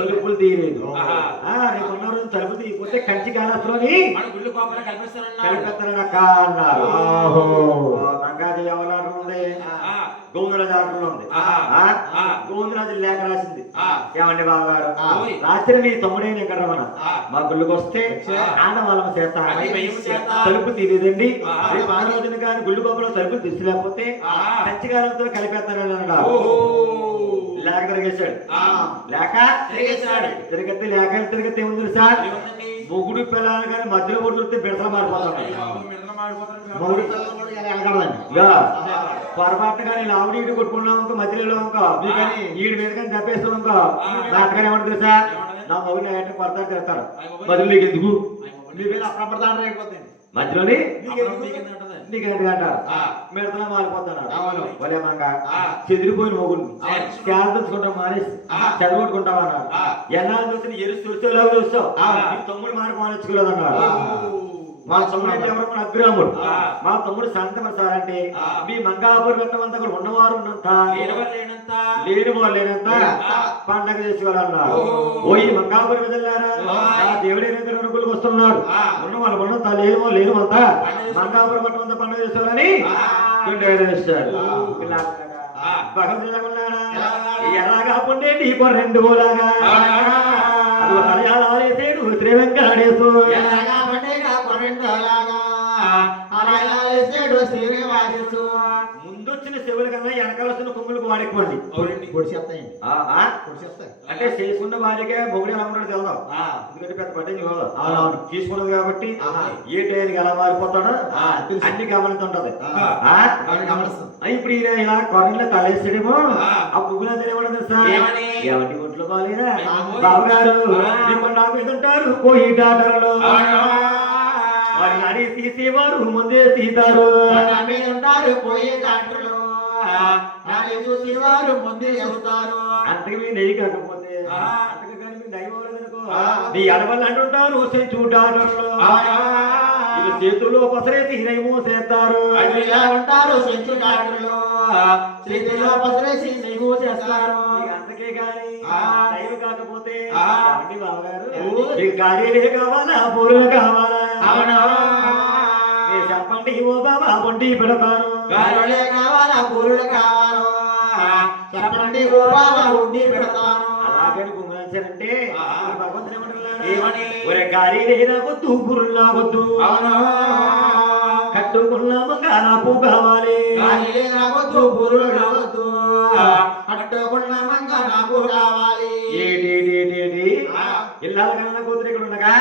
తలుపులు తీయలేదు. రేపు ఉన్న రోజు తలుపు తీయకపోతే కంచి కాలస్లోని కలిపేస్తారని అక్క అన్నారు. మంగాదేవి ఎవరు ఉంది? గోవిందరాజు ఆటలో ఉంది. గోవిందరాజు లేఖ రాసింది. ఏమండి బావగారు, రాత్రి నీ తమ్ముడే ఎక్కడ రమణ మా గుళ్ళకి వస్తే ఆడవాళ్ళ చేత తలుపు తీరేదండి. రేపు ఆ రోజున కానీ గుళ్ళు గోపలో తలుపులు తీసిలేకపోతే కంచికాలంతో కలిపేస్తానని అన్నాడు. లేక తిరిగేశాడు. లేక తిరిగితే లేక తిరిగితే ఏముంది సార్? మొగుడు పిల్లలు కానీ మధ్యలో కూడా చూస్తే బిడతలు మారిపోతాడు. మొగుడు పొరపాటు కానీ లావుడి ఈడు కొట్టుకున్నాం ఇంకో మధ్యలో ఇంకో ఈడు మీద కానీ తప్పేస్తాం ఇంకో నాటకాలు ఏమంటారు తెలుసా? నా మొగుడు అంటే కొడతారు తిడతారు. మధ్యలో నీకు ఎందుకు మధ్యలోని నీకేంటి అంటారు. మిడతలా మారిపోతాడు. భలే మంగ చెదిరిపోయిన మొగుడు తెలుసుకుంటాం మానేసి చదవట్టుకుంటావు అన్నారు. ఎన్నాళ్ళు చూసి ఎరుసు చూసేలా చూస్తావు, తమ్ముడు మారిపోనచ్చుకోలేదు అన్నారు. మా తమ్ముడు అంటే ఎవరు? మన అగ్రాముడు. మా తమ్ముడు శాంతపరచాలంటే మీ మంగాపురి అంతా కూడా ఉన్నవారు ఉన్నంత లేని వాళ్ళు లేనంత పండగ చేసుకోవాలన్నారు. ఓ ఈ మంగాపురి వెళ్ళారా? దేవుడైన గుళ్ళకి వస్తున్నాడు. ఉన్న వాళ్ళు ఉన్నంత లేని అంతా మంగాపురి పట్టం అంతా పండగ చేసుకోవాలని వేస్తాడు. భగవంతుడు ఎలాగా పుండే నీ రెండు పోలాగా కళ్యాణాలేసేడు శ్రీ వెంకటేశు ముందొచ్చిన శివుల కన్నా వెనకాల వస్తున్న కొమ్ములకు వాడెక్కువండి అంటే చేసుకున్న వారికే మొగుడు ఎలా ఉంటాడు తెలుదాం. ఎందుకంటే పెద్ద పట్టింది తీసుకున్నది కాబట్టి ఏ టైంకి ఎలా మారిపోతాడో అన్ని గమనిస్తుంటది. ఇప్పుడు ఇలా కొరలో తలేస్తాడేమో ఆ పువ్వులు అదే సార్ ఎవరి ఒంట్లో బాగాలేదా బావగారు నాకు ఎదుంటారు పోయి డాటర్లు వారిని అడిగి తీసేవారు ముందే తీతారు పోయే డాక్టర్లు చూసేవారు ముందే చెబుతారు. అంతకు మీ నెయ్యి కాకపోతే అంతకు కానీ మీ నెయ్యి అవ్వలేదనుకో నీ అడవలు అంటుంటారు సెంచు డాక్టర్లు చేతుల్లో పసరేసి నెయ్యి చేస్తారు ఉంటారు సెంచు డాక్టర్లు చేతుల్లో పసరేసి నెయ్యి చేస్తారు. అంతకే గాని దైవ కాకపోతే బావగారు గాడీలే కావాలా పూలు కావాలా? చెప్పండి ఓ బాబా వండి పెడతాను. గాడీలే కావాలా పూలు కావాలా? చెప్పండి ఓ బాబా వండి పెడతాను. అలాగని గుమ్మంటే భగవంతుడు ఏమంటున్నాడు? ఒరే గాడీలే రావద్దు పూలు రావద్దు, కట్టుకున్నాము కాపు కావాలి. గాడీలే రావద్దు పూలు రావద్దు, కట్టుకున్నామంగా నాకు కావాలి. ఇలా ఏళ్ళకన్నా కూతురు ఇక్కడ ఉండగా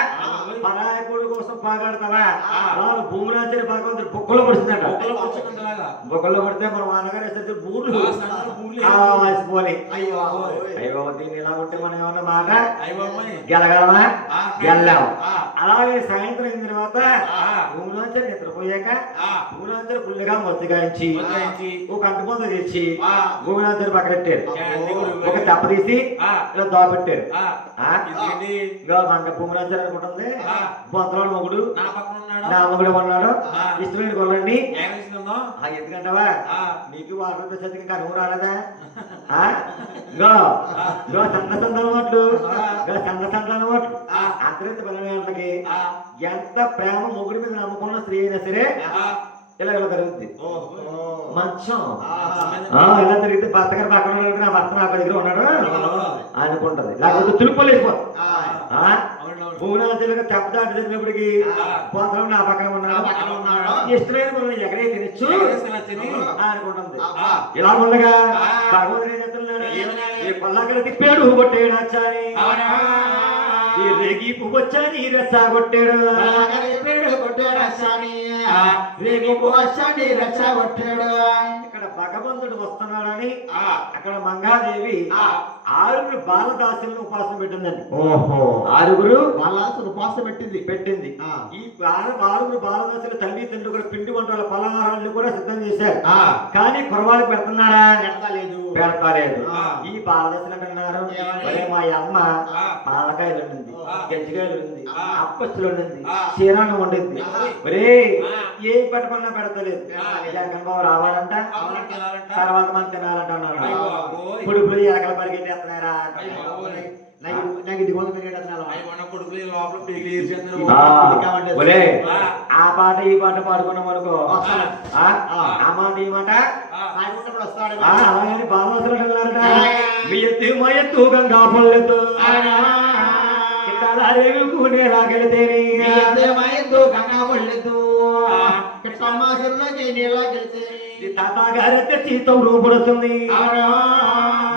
పరాయకుడు కోసం పాగాడతావా వాళ్ళు భూమిరాజు భగవంతుడు బొక్కలో పడుతుందట బొక్కలో పడితే మన నాన్నగారు వేస్తే బూర్లు పోని అయ్యో దీన్ని ఇలా ఉంటే మనం ఏమన్నా మాట గెలగలమా గెలలేము. అలాగే సాయంత్రం అయిన తర్వాత భూమిరాజు నిద్రపోయాక భూమిరాజు ఫుల్గా మొత్తగాయించి ఒక అంటుకొంద తెచ్చి భూమిరాజు పక్కనెట్టారు ఒక దెబ్బ తీసి ఇలా దోపెట్టారు. మన భూమిరాజు అనుకుంటుంది బొంతరాడు మొగుడు నా మొగుడు ఉన్నాడు ఇష్టమైన కొలండి ఎందుకంటావా నీకు వాటర్ ప్రసతి ఇంకా నువ్వు రాలేదా సంద సందనమాట్లు సందనమాట్లు అంతరింత బలమైనకి ఎంత ప్రేమ మొగుడి మీద నమ్ముకున్న స్త్రీ అయినా సరే ఇలా ఇలా జరుగుతుంది. మంచం ఇలా తిరిగితే భర్త గారు పక్కన ఉన్నాడు నా భర్త నా దగ్గర ఉన్నాడు అనుకుంటది. లేకపోతే తులుపులు వేసిపోతుంది. భూమినాథులుగా తెప్పదాటి జరిగినప్పటికీ పోతరం నా పక్కన ఉన్నాడు ఇష్టమైన ఎక్కడే తినచ్చు అనుకుంటుంది. ఇలా ఉండగా భగవంతుడు ఏం చెప్తున్నాడు ఈ పల్లక్కడ తిప్పాడు కొట్టాడు వచ్చాని ఈ రేగి పువ్వు వచ్చాని రెచ్చా కొట్టాడు ఇక్కడ భగవంతుడు వస్తున్నాడని అక్కడ మంగాదేవి 6 బాలదాసులను ఉపాసన పెట్టిందండి. ఓహో 6 బాలదాసులు ఉపాసన పెట్టింది. ఈ 6 బాలదాసులు తల్లి తండ్రి కూడా పిండి వంటల పలహారాలను కూడా సిద్ధం చేశారు. కానీ కురవాళ్ళకి పెడుతున్నారా? పెడతలేదు. ఈ బాలదాసులు అంటున్నారు మా అమ్మ పాలకాయలు ఉండింది, గజ్జికాయలు ఉంది, అప్పచ్చులు ఉండింది, చీరాను వండింది. ఒరే ఏం పెట్టమన్నా పెడతలేదు. జగన్ బాబు రావాలంట తర్వాత మనం తినాలంట అన్నారు. ఇప్పుడు ఎరకల పరిగెట్టేస్తున్నారా ఆ పాట ఈ పాట పాడుకున్నాం అనుకో ఆ మాట ఈ మాట అలాగని బాలవసరంట మీ ఎత్తు మా ఎత్తు గంగా పొల్లెత్తు కూనేలాగెళితేని తాతగారు తెచ్చి తౌరూపుడుతుంది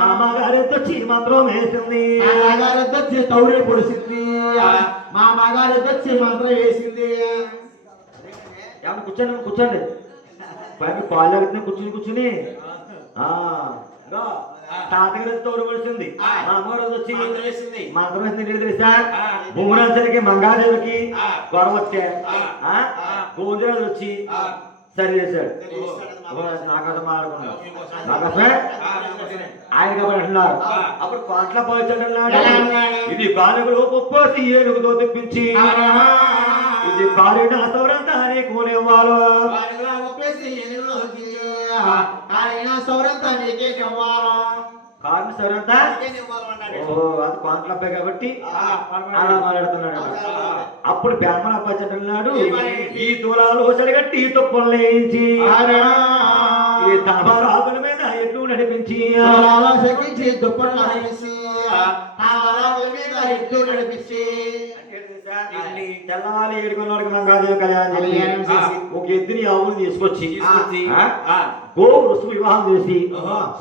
మామగారు తెచ్చి మంత్రం వేసింది తెచ్చి తౌరే పొడిసింది మామగారు తెచ్చి మంత్రం వేసింది. కూర్చోండి పాలు కూర్చుని తాతగారు తోడు పడిచింది మా అమ్మగారు వచ్చి మంత్రం వేసింది. తెలుసా భూమరాజులకి మంగాదేవికి గొడవ వచ్చా గోవిందరాజు వచ్చి సరి చేశాడు. నాకసం ఆడుకున్నాడు ఆయన అంటున్నారు. అప్పుడు కోట్ల పోయిచాడు. ఇది బాలుగులు పొప్పి ఏడుగుతో తెప్పించి ఇది బాలుడు సౌరంతా కొనేవాళ్ళు కారు సౌరంతా అది కోంట్లపై కాబట్టి అలా మాట్లాడుతున్నాడు. అప్పుడు బ్రాహ్మణ అప్పచెన్నాడు ఈ దూరాలు చెడగట్టి తుప్పలు వేయించి ఈ తమరాకుల మీద ఎట్లు నడిపించి తెల్లవాలి ఏడుకున్నాడు మంగాదేవి కళ్యాణం చేసి ఒక ఎద్దుని ఆవును తీసుకొచ్చి గోవు రుసు వివాహం చేసి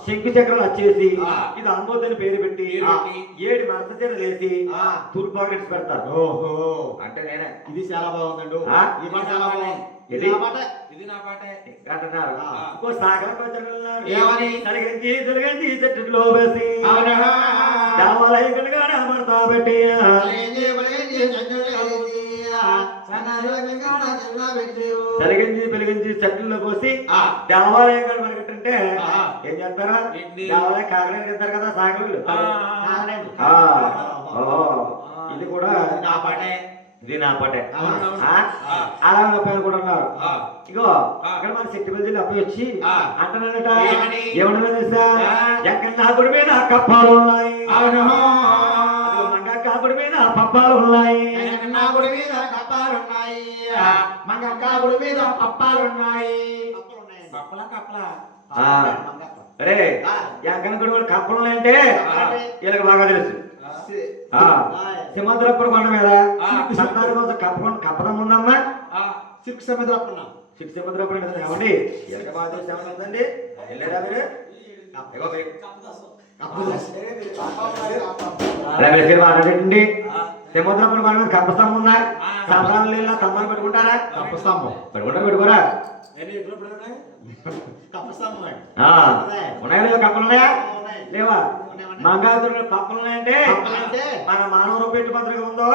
శంకు చక్రాలు వచ్చేసి ఇది అంబోదని పేరు పెట్టి 7 మరతలు వేసి తూర్పాగడిచి పెడతారు. అంటే నేనే ఇది చాలా బాగుందండి అంటున్నారు. ఇంకో సాగరంగి తొలగించి చెట్టులో వేసి దేవాలయం కనుక మడతా పెట్టి పెరిగించి చెట్టుల్లో పోసి దేవాలయం కూడా మరగట్టంటే ఏం చేస్తారా? దేవాలయం కాకరే చేస్తారు కదా సాగరులు. ఇది కూడా నా పాటే అలా అనుకుంటున్నారు. ఇగో అక్కడ మన శక్తి బదిలీ అబ్బాయి వచ్చి అంటున్నాడట ఏమన్నా తెలుసా ఎక్కడ నాకుడి మీద కప్పాలు ఉన్నాయి మంగ కాకుడి మీద పప్పాలు ఉన్నాయి అరే ఎంకనకుడి వాళ్ళు కప్పలు ఉన్నాయంటే వీళ్ళకి బాగా తెలుసు. సింహాద్రప్పుడు కొండ మీద సత్తారి కోసం కప్పడం ఉందమ్మా. సిక్స్ సముద్రప్పుడు ఏమండి ఎక్కడ బాగా తెలిసి ఏమవుతుందండి వెళ్ళారా మీరు మాట్లాడండి. సముద్రపురం కొండ మీద కప్పస్తంభం ఉందా? సంబరాల నీళ్ళ స్తంభాలు పెట్టుకుంటారా? కప్పస్తంభం పెట్టుకుంటారా పెట్టుకోరా? కప్పస్తంభం ఉన్నాయా లేవా? కప్పలు ఉన్నాయా లేవా? మంగాదుడు కప్పలు ఉన్నాయంటే మన మానవ పెట్టి పత్రిక ఉందో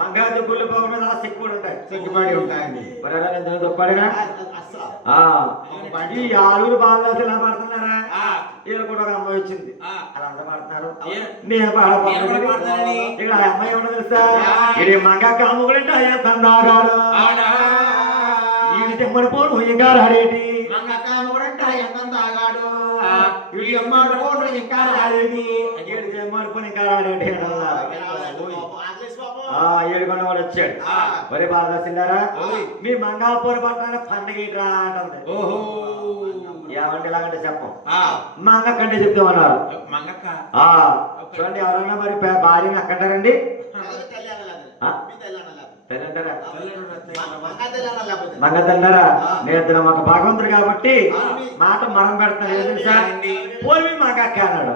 మంగాదు గుళ్ళు పోవడం మీద సిక్కుపడి ఉంటాయి. సిగ్గుపడి ఉంటాయండి. మరి ఎలా నేను తొక్కాడినా ఈ ఆరుగురు బాగా ఎలా పడుతున్నారా? వీళ్ళు కూడా ఒక అమ్మాయి వచ్చింది, అలా అంత పడుతున్నారు. నేను పాడపడుతున్నాను. ఇక్కడ ఆ అమ్మాయి ఏమన్నా తెలుసా? ఇది మంగ కాముగులంటే అయ్యా తందాగాడు ఈ తెమ్మడిపోను ఇంకా రాడేటి ఇంకా రాడేటి తెమ్మడిపోను ఇంకా రాడేటి ఏడుకొండ వాడు వచ్చాడు. మరి బాగా తిన్నారా? మీ మంగాపూర్ పట్టణ పండుగ ఇట్రా అంటుంది. ఓహో ఏమంటే ఇలాగంటే చెప్పం మంగ కంటే చెప్తామన్నారు. చూడండి ఎవరన్నా మరి భార్యని అక్కంటారండి మంగ తిన్నారా? నేను మాకు భగవంతుడు కాబట్టి మాట మనం పెడతాను. ఏం తెలుసా? పోయి మంగ అక్క అన్నాడు.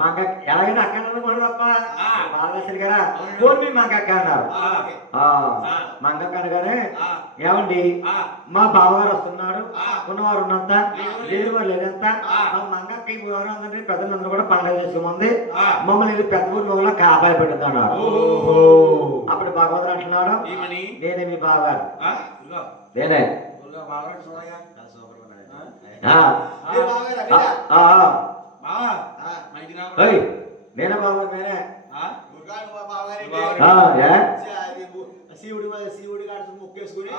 మంగ ఎలాగైనా అక్కడ తప్ప బాలరాశ్రీ గారా పోయి మంగ అక్క అన్నారు. మంగ అనగానే ఏమండి మా బావగారు వస్తున్నాడు, ఉన్నవారు ఉన్నంత లేని వారు లేనంత మా మంగకి అందరినీ పెద్దలందరూ కూడా పండుగ చేసుకోమంది. మమ్మల్ని పెద్ద ఊరి మొగలో కాపాయి పెడుతున్నారు. అప్పుడు భగవంతుడు అంటున్నాడు, నేనే మీ బావగారు, నేనే నేనే బాబు నేనే శివుడి శివుడి కాడు ముక్కేసుకుని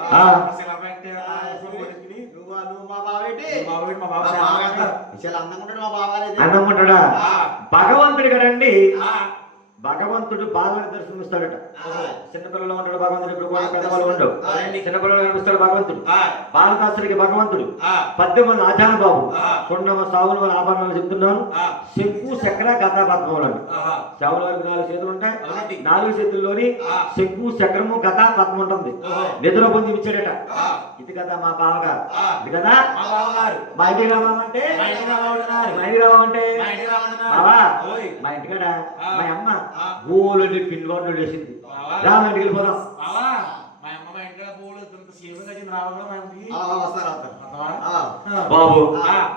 అందంగా ఉంటాడా? భగవంతుడి కదండి. భగవంతుడు బాగా దర్శనమిస్తాడట. చిన్నపిల్లలు ఉంటాడు భగవంతుడు, ఇప్పుడు కూడా పెద్దవాళ్ళు ఉండవు. చిన్నపిల్లలు కనిపిస్తాడు భగవంతుడు. బాలదాసుడికి భగవంతుడు 18 ఆచార బాబు కొండమ సాగులు వారి ఆభరణాలు చెప్తున్నాను. శంకు చక్ర గదా పద్మములండి. చావుల వారికి 4 చేతులు ఉంటాయి. 4 చేతుల్లోని శంకు చక్రము గదా పద్మం ఉంటుంది. నిద్ర పొంది ఇచ్చాడట. ఇది కదా మా బావగారు, ఇది కదా మా ఇంటికి రావాలంటే మా ఇంటికి రావాలంటే బావా మా ఇంటికాడ మా అమ్మ గోలని పిండి వాడు వేసింది. రామంటికి వెళ్ళిపోదాం. బాబు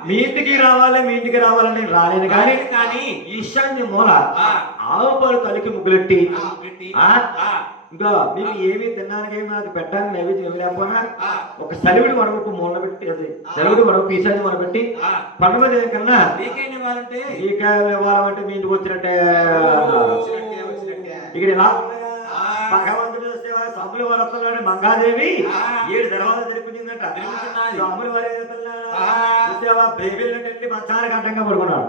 మీ ఇంటికి రావాలి, మీ ఇంటికి రావాలని రాలేను కానీ ఈశాన్య మూల ఆవుపాలు తలికి ముగ్గులెట్టి ఇంకా మీకు ఏమి తినడానికి నాకు పెట్టడానికి నైవేద్యం లేకపోయినా ఒక సెలవుడి వరకు మూల పెట్టి, అది సెలవుడి వరకు ఈశాన్య మూల పెట్టి పండుగ కన్నా నీకాయలు ఇవ్వాలంటే మీ ఇంటికి వచ్చినట్టే. ఇక్కడ ఇలా భగవంతుడు స్వాములు వారు వస్తున్నాడు. మంగాదేవి 7 దర్వాజాలు జరిపించిందట. స్వాములు వారు బేబీలు కట్టి మంచానికి అడ్డంగా పడుకున్నాడు.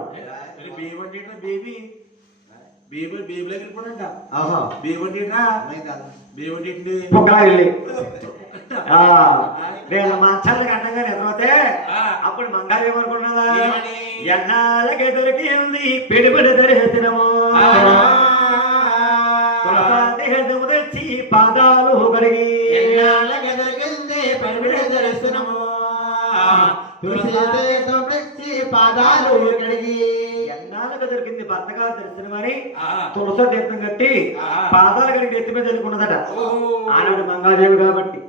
నేను మంచాలకు అడ్డంగా నిద్రపోతే అప్పుడు మంగారు ఏమనుకున్నదా? ఎన్నాళ్ళకి దొరికింది పెడిబడి ధరేసినము తెచ్చి పాదాలు కడిగి పాదాలు కడిగి ఎన్నాళ్ళకు దొరికింది భర్తగా దర్శనమని తులసి తీర్థం కట్టి పాదాలు కడిగి ఎత్తి మీద వెళ్ళుకున్నదట. ఆనాడు మంగాదేవి కాబట్టి.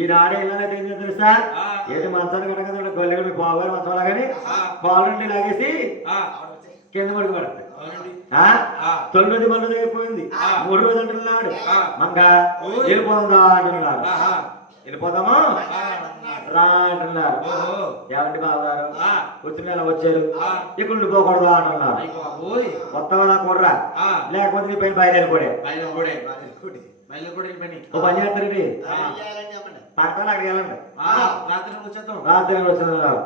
ఈనాడే ఇళ్ళకి ఏం తెలుసా? ఏది మంచాన్ని కట్టగా గొల్లెడు మీ బావగారు మంచంలా కానీ బాలుండి లాగేసి కింద పడుకు పడతాయి. 9 మంది అయిపోయింది. 3 రోజులు అంటున్నాడు. మంగ వెళ్ళిపోదా అంటున్నాడు. వెళ్ళిపోదామా రా అంటున్నారు. ఏమంటే బావగారు వచ్చిన వచ్చారు, ఇక్కడ నుండి పోకూడదు అంటున్నారు. మొత్తం నా కూడరా లేకపోతే నీ పైన బయలుదేరిపోడే ఓ పని చేస్తారండి. పక్కన అక్కడికి వెళ్ళండి, రాత్రి వచ్చేస్తున్నారు.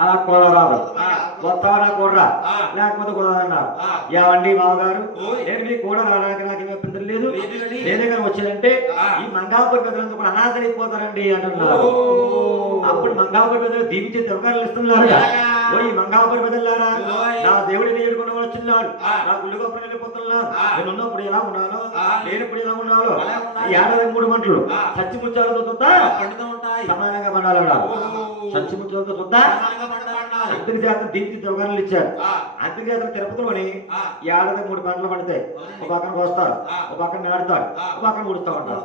అలా కూడరాదు, మొత్తం కూడరా లేకపోతే కూడదన్నారు. ఏమండి బావగారు నేను మీకు కూడా రావడానికి నాకు ఏమి అభ్యంతరం లేదు, నేనే కానీ వచ్చానంటే ఈ మంగాపూర్ పెద్దలంతా కూడా అనాథరైపోతారండి అంటున్నారు. అప్పుడు మంగాపూర్ పెద్దలు దీవించే దొంగలు ఇస్తున్నారు. ఓ ఈ మంగాపూర్ పెద్దలారా, నా దేవుడిని ఏడుకున్న వాళ్ళు వచ్చిన్నాడు, నా గుళ్ళు గొప్ప వెళ్ళిపోతున్నాను. నేను ఉన్నప్పుడు ఎలా ఉన్నాను, లేనప్పుడు ఎలా ఉన్నాను. 53 మంటలు సచ్చి ముచ్చాలతో చూద్దా సమానంగా పండాలన్నారు. సచ్చి ముచ్చాలతో చూద్దా అందుకు చేత దీనికి దొంగలు ఇచ్చారు. అందుకు చేత తిరుపతిలోని ఏడాది 3 పంటలు పండుతాయి. ఒక పక్కన కోస్తారు, ఒక పక్కన నాడుతారు, ఒక పక్కన ఉడుస్తూ ఉంటారు.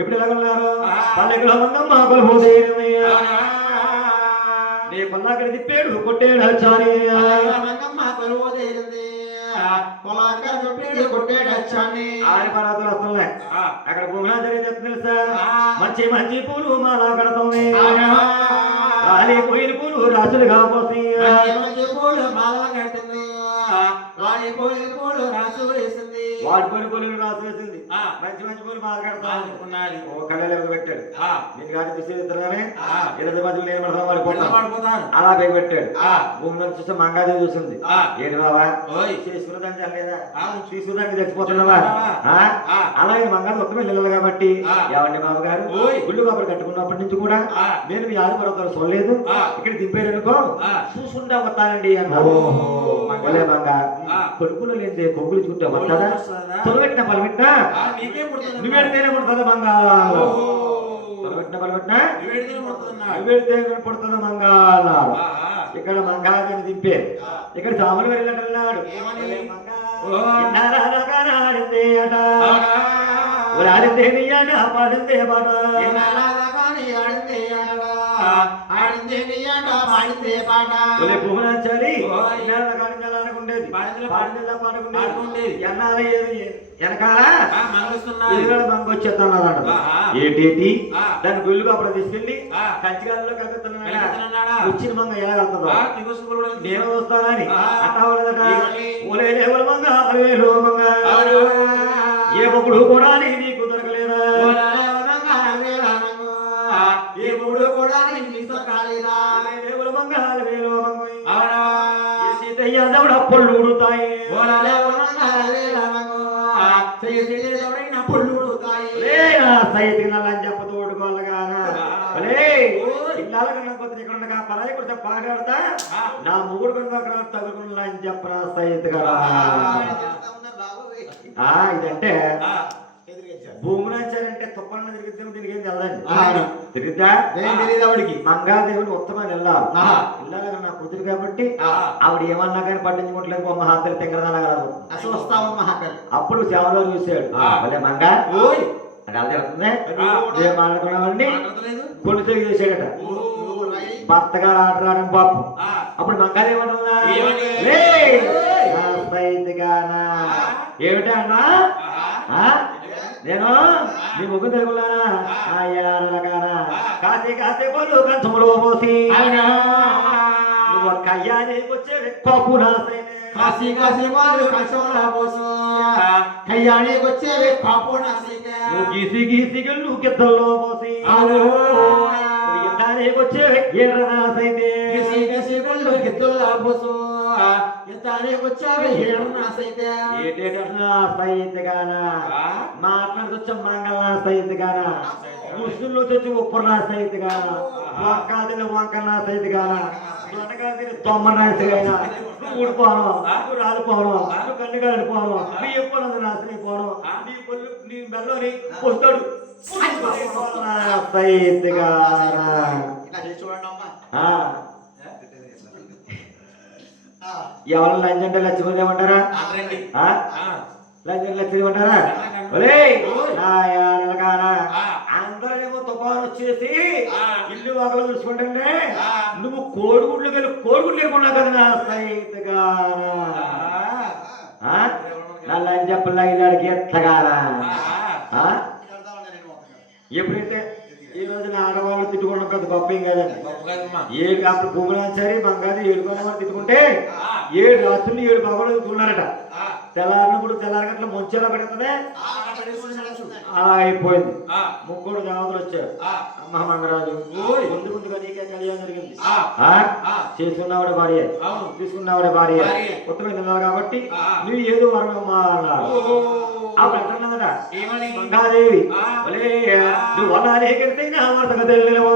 ఇప్పుడు ఎలా ఉన్నారు? పల్లెకుల మంగమ్మ కొలుపోతే నీ పల్లాకడ తిప్పాడు కొట్టేడు చాని ఆరి పర్వతాలు వస్తున్నాయి. అక్కడ భూమిలో జరిగింది తెలుసా? మంచి మంచి పూలు మాలా కడుతుంది, రాలిపోయిన పూలు రాసులుగా పోతాయి. వాడిపోయిన పూలు రాసు వేసింది, మంచి మంచి పూలు మాల కడతాను. ఓ కళ్ళ పెట్టాడు. నేను కానీ తీసుకెళ్తానే ఇరవై మధ్యలో నేను పడిపోతాను. అలా బెగ పెట్టాడు. భూమిలో చూస్తే మంగాదేవి చూసింది. ఏంటి బాబా తీసుకున్నదాన్ని చల్లేదా? తీసుకున్నానికి చచ్చిపోతున్నావా? అలాగే మంగాది ఒక్క వెళ్ళాలి కాబట్టి ఏమండి బాబు గారు గుళ్ళు బాబు కట్టుకున్నప్పటి నుంచి కూడా నేను మీ ఆది పర్వతాలు చూడలేదు, ఇక్కడ దింపారు అనుకో చూసుకుంటా వస్తానండి అన్నారు. మంగా కొడుకులు లేదే కొడుకులు చూంటే వస్తుందా? తొలబెట్టిన పలబెట్టినా నువ్వెడితేనే పుడుతుందా మంగా? తొలబెట్టిన పలబెట్టినా నువ్వెడితే పుడుతుందా మంగా అన్నారు. ఇక్కడ మంగాదేవిని దింపారు. ఇక్కడ సాములు వెళ్ళాడు. ఆడిందే అట ఆడిందే అట పాడిందే పాట భూమనాచారి పాడుకుండేది వెనకాల మంగొచ్చేస్తాన్నదంట. ఏంటి దాని గుళ్ళుగా అప్పుడు తీసుకెళ్ళి కంచిగాల్లో కలుగుతున్నాడా? వచ్చిన మంగ ఎలా వెళ్తుందో నేను వస్తానని అట్టావలేదట. ఓలేవల మంగ అవేలో మంగ ఏ ఒకడు కూడా నీకు దొరకలేదా? ఏ ఒకడు కూడా దేవుల మంగ అవేలో మంగ సీతయ్య దేవుడు అప్పుడు ఉడుతాయి. సైతికి నల్లని చెప్ప తోడుకోవాలగానా ఇళ్ళగా పరాయి కూడా పాగాడతా నా మూడు కొంత తగులుకున్నా అని చెప్పరా సైత్ కదా. ఇదంటే భూమిని వచ్చారంటే తుప్పలను తిరిగితే దీనికి ఏం తెలదండి. తిరిగిద్దా తెలియదు. మంగాదేవుడు ఉత్తమని వెళ్ళాలి. వెళ్ళాలి నా కూతురు కాబట్టి ఆవిడ ఏమన్నా కానీ పట్టించుకోవట్లేదు. మహాకలి తెంగరదనగలదు అప్పుడు సేవలో చూసాడు. అదే మంగా మాట్లాడుకున్నామని కొన్ని చేసాడట. భర్త గారు ఆటరాడని పాపం. అప్పుడు మంగాదేవుడున్నా ఏమిటన్నా నేను నీ ముగ్గు తెలుగులానా కాసే కాసే పోలు కంచములో పోసి నువ్వు కయ్యానికి వచ్చేది పప్పు నాసే కాశీ కాశీ వాళ్ళు కంచంలో పోసు కయ్యానికి వచ్చేవి పప్పు నాసే నువ్వు గీసి గీసి గల్లు గిద్దల్లో పోసి ఎత్తానికి వచ్చేవి ఎర్ర నాసైతే గీసి గీసి గల్లు గిద్దల్లో పోసు మాట్లాడుతూ మంగళ సైత్ గానా ముస్లింలు వచ్చి ఉప్పు రాసైత్ గానా వంకాదిన వంకల రాసైత్ గానా తొమ్మ రాసైనా ఊడిపోను రాలిపోను కన్ను కాలిపోను నీ ఎప్పుడు నాశనైపోను నీ పళ్ళు నీ మెల్లోని వస్తాడు సైత్ గానా. ఎవరు లంచ్ అంటే లక్ష్మీ ఏమంటారా? లంచ్ లక్ష్మీ ఏమంటారా? అందరేమో తుఫాను వచ్చేసి ఇల్లు ఒకరు చూసుకుంటే నువ్వు కోడిగుడ్లు లేకుండా కదా సైతగా నా లంచ్ చెప్పలా ఇలాడికి ఎత్తగారా. ఎప్పుడైతే ఈ రోజున ఆడవాళ్ళు తిట్టుకోవడం కదా గొప్ప ఏం కదండి. ఏడు అప్పుడు భూములు సరే బంగారు 7 కొన తిట్టుకుంటే 7 రాత్రులు 7 పగలు ఉన్నారట. తెల్లారినప్పుడు తెల్లారగట్ల ముంచేలా పెడుతుంది. అలా అయిపోయింది. ముగ్గురు దేవతలు వచ్చారు. అమ్మ మంగరాజు ముందుగా నీకే కళ్యాణం జరిగింది. చేసుకున్నవాడి భార్య తీసుకున్నవాడి భార్య ఉత్తమ తిన్నారు కాబట్టి నువ్వు ఏదో వరమమ్మా అన్నారు. అప్పుడు ఎక్కడన్నదట మంగాదేవి నువ్వు అలాగే వర్తక తెలియవా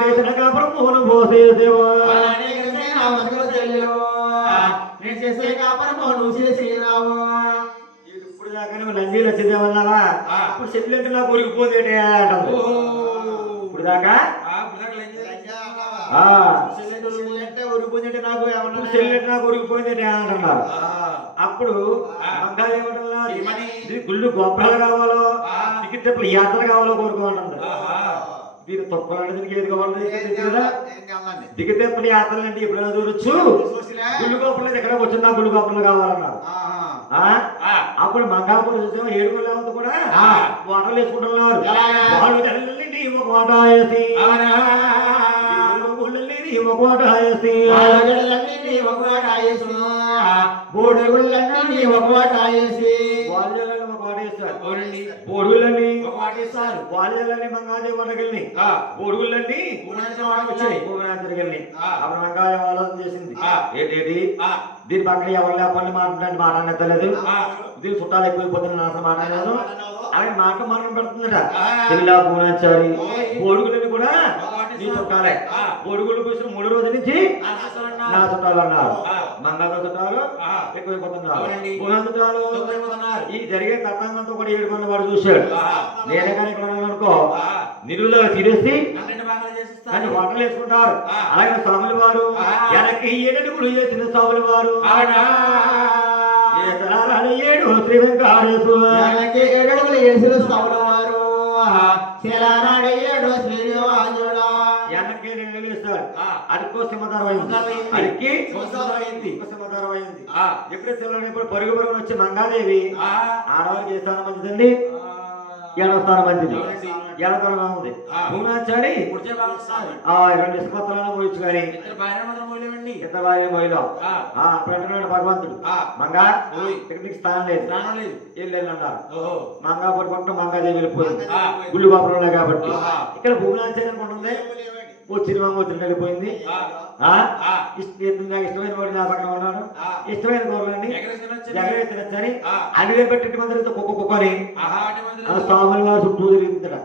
చేసిన కాపురమును పోసేసేవా ఇప్పుడు దాకా నువ్వు నందీలు వచ్చేదేమన్నావా ఇప్పుడు చెట్లంటే నాకు ఊరికిపోతే అంటారు. ఇప్పుడు దాకా ఆ అంటే ఉరిపోయిందంటే నాకు ఏమన్నా చెల్లెట్ నాకు ఉరిగిపోయింది అంటున్నారు. అప్పుడు గుళ్ళు గోపురాలు కావాలో టికెట్ యాత్ర కావాలో కోరుకోమంటుంది. మీరు తొక్కడానికి ఏది కావాలి కదా దిగతెప్పని యాత్రలు అంటే ఎప్పుడైనా చూడొచ్చు. గుళ్ళు గోపురం ఎక్కడ వచ్చిందా గుళ్ళు గోపురం కావాలన్నారు. అప్పుడు మంగాపురం చూసాము ఏడుకోలేమంతా కూడా వాటలు వేసుకుంటున్నారు. వాళ్ళు తెల్లని ఒక వాట వేసి ఒక వాట వేసి బోడుగుళ్ళన్నీ ఒక వాట వేసి వాళ్ళని ఒక వాట వేస్తారు. బోడుగుళ్ళని ఒక వాట వేస్తారు. వాళ్ళని మంగాదేవి వాటకెళ్ళి బోడుగుళ్ళన్నీ వచ్చాయి భూమినాథరికెళ్ళి. అప్పుడు మంగాదేవి ఆలోచన చేసింది ఏంటి దీని పక్కన ఎవరు లేకపోతే మాట్లాడి మాట్లాడలేదు. దీని చుట్టాలు ఎక్కువైపోతున్నా అసలు మాట్లాడలేదు అని మాట మనం పెడుతుందట. జిల్లా భూనాచారి బోడుగులని కూడా నీ చుట్టాలే. బోడుగులు కూర్చుని 3 రోజుల నుంచి నా చుట్టాలు అన్నారు. మంగాదేవి చుట్టాలు ఎక్కువైపోతున్నారు. భూనా చుట్టాలు ఈ జరిగే తత్వంతో కూడా ఏడుకున్న వాడు చూశాడు. నేనే కానీ ఇక్కడ అనుకో నిలువులో తీరేసి నన్ను వంటలు వేసుకుంటారు. అలాగే స్వాముల వారు వెనక్కి 7 గుడి చేసిన స్వాముల వారు 7 శ్రీ వెంకటేశ్వర 7 అడుగులు వేసిన స్వాముల వారు 7 శ్రీనివాసుడు వెనక్కి 2 వేస్తాడు. అదికో సింహధారం అయింది. అదికి సింహధారం అయింది. ఎప్పుడు తెల్లప్పుడు పరుగు పరుగులు వచ్చి మంగాదేవి ఆడవాళ్ళకి ఏ స్థానం మంచిదండి? 7వ స్థానం మంచిది. 7వ స్థానం ఉంది. భూనాచారి 2 ఇసుపత్రాలను మోయచ్చు కానీ ఇతర భార్య మోయలో పెట్టినాడు భగవంతుడు. మంగా ఇక్కడ నీకు స్థానం లేదు ఏళ్ళు అన్నారు. మంగా పడుకుంటూ మంగాదేవి వెళ్ళిపోయింది గుళ్ళు గోపురంలో కాబట్టి. ఇక్కడ భూనాచారి అనుకుంటుంది వచ్చిన వెళ్ళిపోయింది. ఇష్టమైన వాడు నా పక్కన ఉన్నాడు. ఇష్టమైన కూరలన్నీ జగరే తినచ్చని అడిగే పెట్టి మందిరితో కుక్కని స్వాముల వారు చుట్టూ తిరుగుతాడు.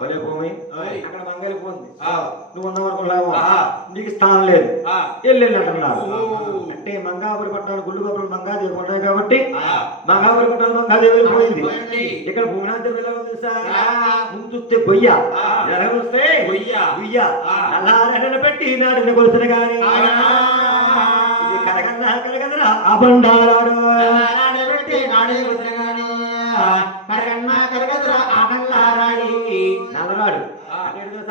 భలే భూమి అక్కడ మంగళిపోయింది. నువ్వు ఉన్నవనుకున్నావు నీకు స్థానం లేదు వెళ్ళి అంటున్నారు. అంటే మంగాపురి పట్టాలు గుళ్ళు గోపురం మంగాదేవి పడ్డాయి కాబట్టి మంగాపురి పట్టాలు మంగాదేవి వెళ్ళిపోయింది. ఇక్కడ భూమినాథం వెళ్ళాలి సార్. ముందు చూస్తే గొయ్య వస్తే గొయ్య అలా పెట్టి నాటిన కొలుసిన కానీ కరగన్నా కరగదరా అబండారాడు నల్లరాడు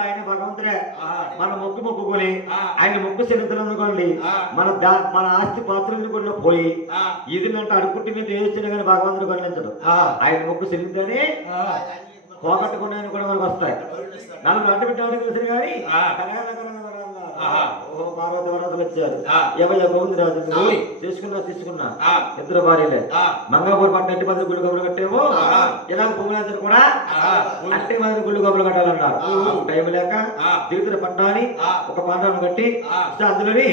ఆయన భగవంతుడే. మన మొక్కుకొని ఆయన మొక్కు చెల్లించడం అనుకోండి మన ఆస్తి పాత్రలు కూడా పోయి ఇది అంటే అడుగుట్టి మీద ఏదొచ్చినా కానీ భగవంతుడు కొనించడు. ఆయన మొక్కు చెల్లిందని పోగొట్టుకున్నాయని కూడా మనకు వస్తాయి. నలుగురు అడ్డు పెట్టడానికి తెలిసిన కానీ పార్వతి వరదలు వచ్చారు. గోవిందరాజు తీసుకున్నా 2 భార్యలే. మంగాపూర్ పట్టిన 8 గుళ్ళు గొప్పలు కట్టేమో ఇలా భూమినాథులు కూడా 8 గుళ్ళు గొప్పలు కట్టాలన్నారు. టైం లేక తిరుగుతున్న పట్టాన్ని ఒక పాండాలను కట్టి అందులోని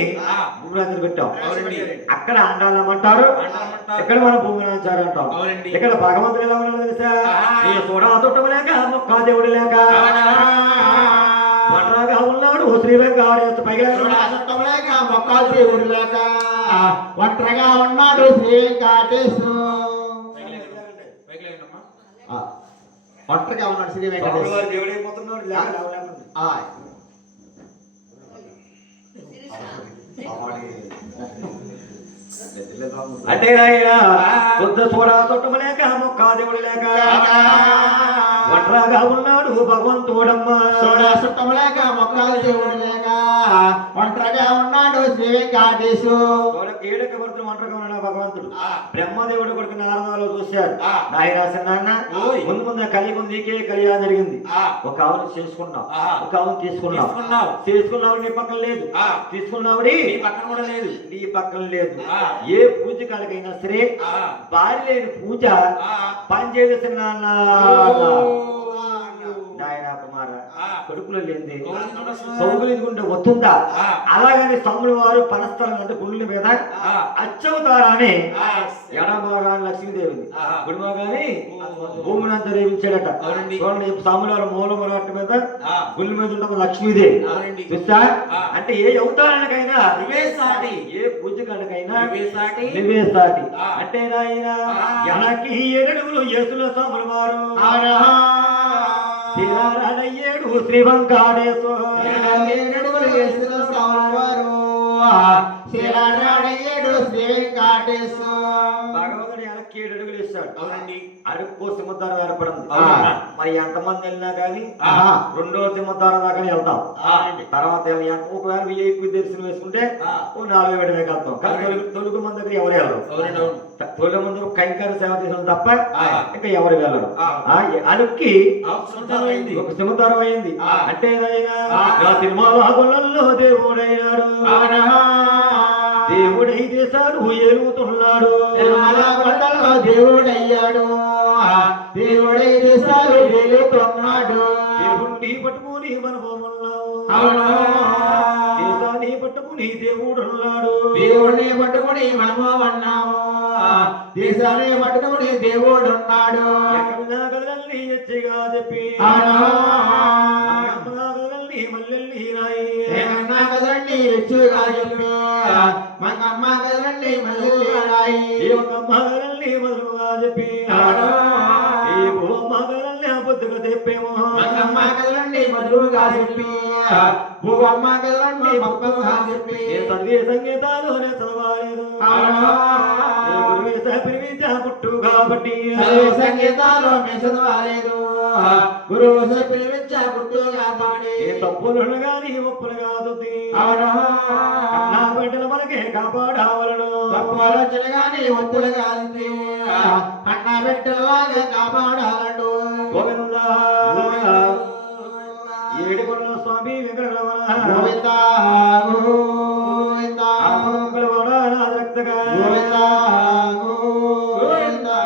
భూమినాథులు పెట్టాం. అక్కడ అండాలమంటారు, ఇక్కడ మనం భూమినాథారు అంటాం. ఇక్కడ భగవంతుడు ఎలా ఉన్నాడు తెలుసా? చూడా చుట్టం లేక మొక్కా దేవుడు లేక వడ్రాగా ఉన్నాడు శ్రీ వెంకటేశ్వర. పైగా మొక్కా దేవుడు లేక వట్రగా ఉన్నాడు శ్రీ వెంకటేశ్వర. ఒంటరిగా ఉన్నాడు శ్రీ వెంకటేశ్వర దేవుడు అయిపోతున్నాడు. అంటే శుద్ధ చూడా చుట్టం లేక మొక్కా దేవుడు లేక వట్రాగా ఉన్నాడు భగవంతుడమ్మా. చుట్టం లేక మొక్కా దేవుడు లేక ఒంటరిగా ఉన్నాడు శ్రీ వెంకటేశ్వర. ఒంటరిగా ఉన్నాడు భగవంతుడు. బ్రహ్మదేవుడు కొడుకు నారదాలు చూశారు. నాయన నాన్న ముందు ముందు కలిగి నీకే కళ్యాణం జరిగింది. ఒక ఆవును చేసుకున్నావు, ఒక ఆవును తీసుకున్నావు నీ పక్కన లేదు, తీసుకున్నావుడి నీ పక్కన కూడా లేదు, నీ పక్కన లేదు. ఏ పూజ కాలకైనా సరే భార్య లేని పూజ పనిచేసిన నాయన కుమార కొడుకులు లేని సౌగులించుకుంటే వస్తుందా? అలాగని స్వాముల వారు పరస్థలం అంటే గుళ్ళ మీద అచ్చవుతారని ఎడమగాని లక్ష్మీదేవిని గుడిమగాని భూమినంత రేపించాడట. చూడండి స్వాముల వారు మూలమరాటి మీద గుళ్ళ మీద ఉంటుంది లక్ష్మీదేవి. చూస్తా అంటే ఏ అవతారానికైనా ఏ పూజకానికైనా నువ్వే సాటి. అంటే నాయన ఎనకి 7 అడుగులు యేసుల స్వాముల వారు శిలారాడయ్యేడు శ్రీ వెంకటేశ్వర ఏడుగులు వేసిన స్వామివారు శిలారాడయ్యేడు శ్రీ వెంకటేశ్వర భగవంతుడు ఎనక్కి 7 అడుగులు ఇస్తాడు. అవునండి. అడుక్కో సింహద్వారం ఏర్పడింది. అవునా? మరి ఎంతమంది వెళ్ళినా కానీ ఆహా. రెండో సింహద్వారం దాకా వెళ్తాం. అవునండి. తర్వాత ఒకవేళ విఐపి దర్శనం వేసుకుంటే ఓ 4 వేడమే వెళ్తాం. కానీ తొలుగు మంది దగ్గర ఎవరు వెళ్ళరు. అవునండి. అవును. తొలి ముందు కైంకర్య సేవ చేసిన తప్ప ఆ. ఇంకా ఎవరు వెళ్ళరు. అడుక్కి అవసరమైంది. ఒక సింహద్వారం అయింది. ఆ. అంటే ఏదైనా ఆ. నా తిరుమలలో దేవుడైనాడు. అవునా? దేవుడై దేశాలు ఏలుతున్నాడు. తిరుమల కొండలో దేవుడయ్యాడు దేవుడై దేశాలు వెలుతున్నాడు. దేవుణ్ణి పట్టుకుని మనమన్నావు. అవును. దేశాన్ని పట్టుకుని దేవుడున్నాడు. దేవుడిని పట్టుకుని మనము అన్నాము దేశాన్ని పట్టుకుని దేవుడున్నాడు. ఎక్కడినా కదలల్ని ఎచ్చిగా చెప్పి అవును. కదలల్ని మల్లెల్ని రాయి. ఏమన్నా కదండి రుచిగా చెప్పి మంగమ్మ కదండి మళ్ళీ రాయి. ఈ ఒక మగల్ని మధురుగా చెప్పి అవును. ఈ భూమ్మ కదల్ని బుద్ధిగా చెప్పేమో. మంగమ్మ కదండి మధురుగా చెప్పి భూవమ్మ కదండి పప్పగా చెప్పి ఏ చదివే సంగీతాలు నే చదవాలేదు. అవును. ఏ గురువే సహపరి విద్య పుట్టు కాబట్టి చదివే సంగీతాలు మీ చదవాలేదు గురువు చెప్పిన విద్య గుర్తుగా పాడి ఏ తప్పులు గాని ఒప్పులు కాదు. అవును. నా బిడ్డలు మనకే కాపాడవలను. తప్పులొచ్చిన గాని ఒత్తులు కాదు అన్న బిడ్డలాగా కాపాడాలండు. గోవిందా ఏడుకొండల స్వామి వెంకటరమణ గోవిందా గోవిందా గోవిందా గోవిందా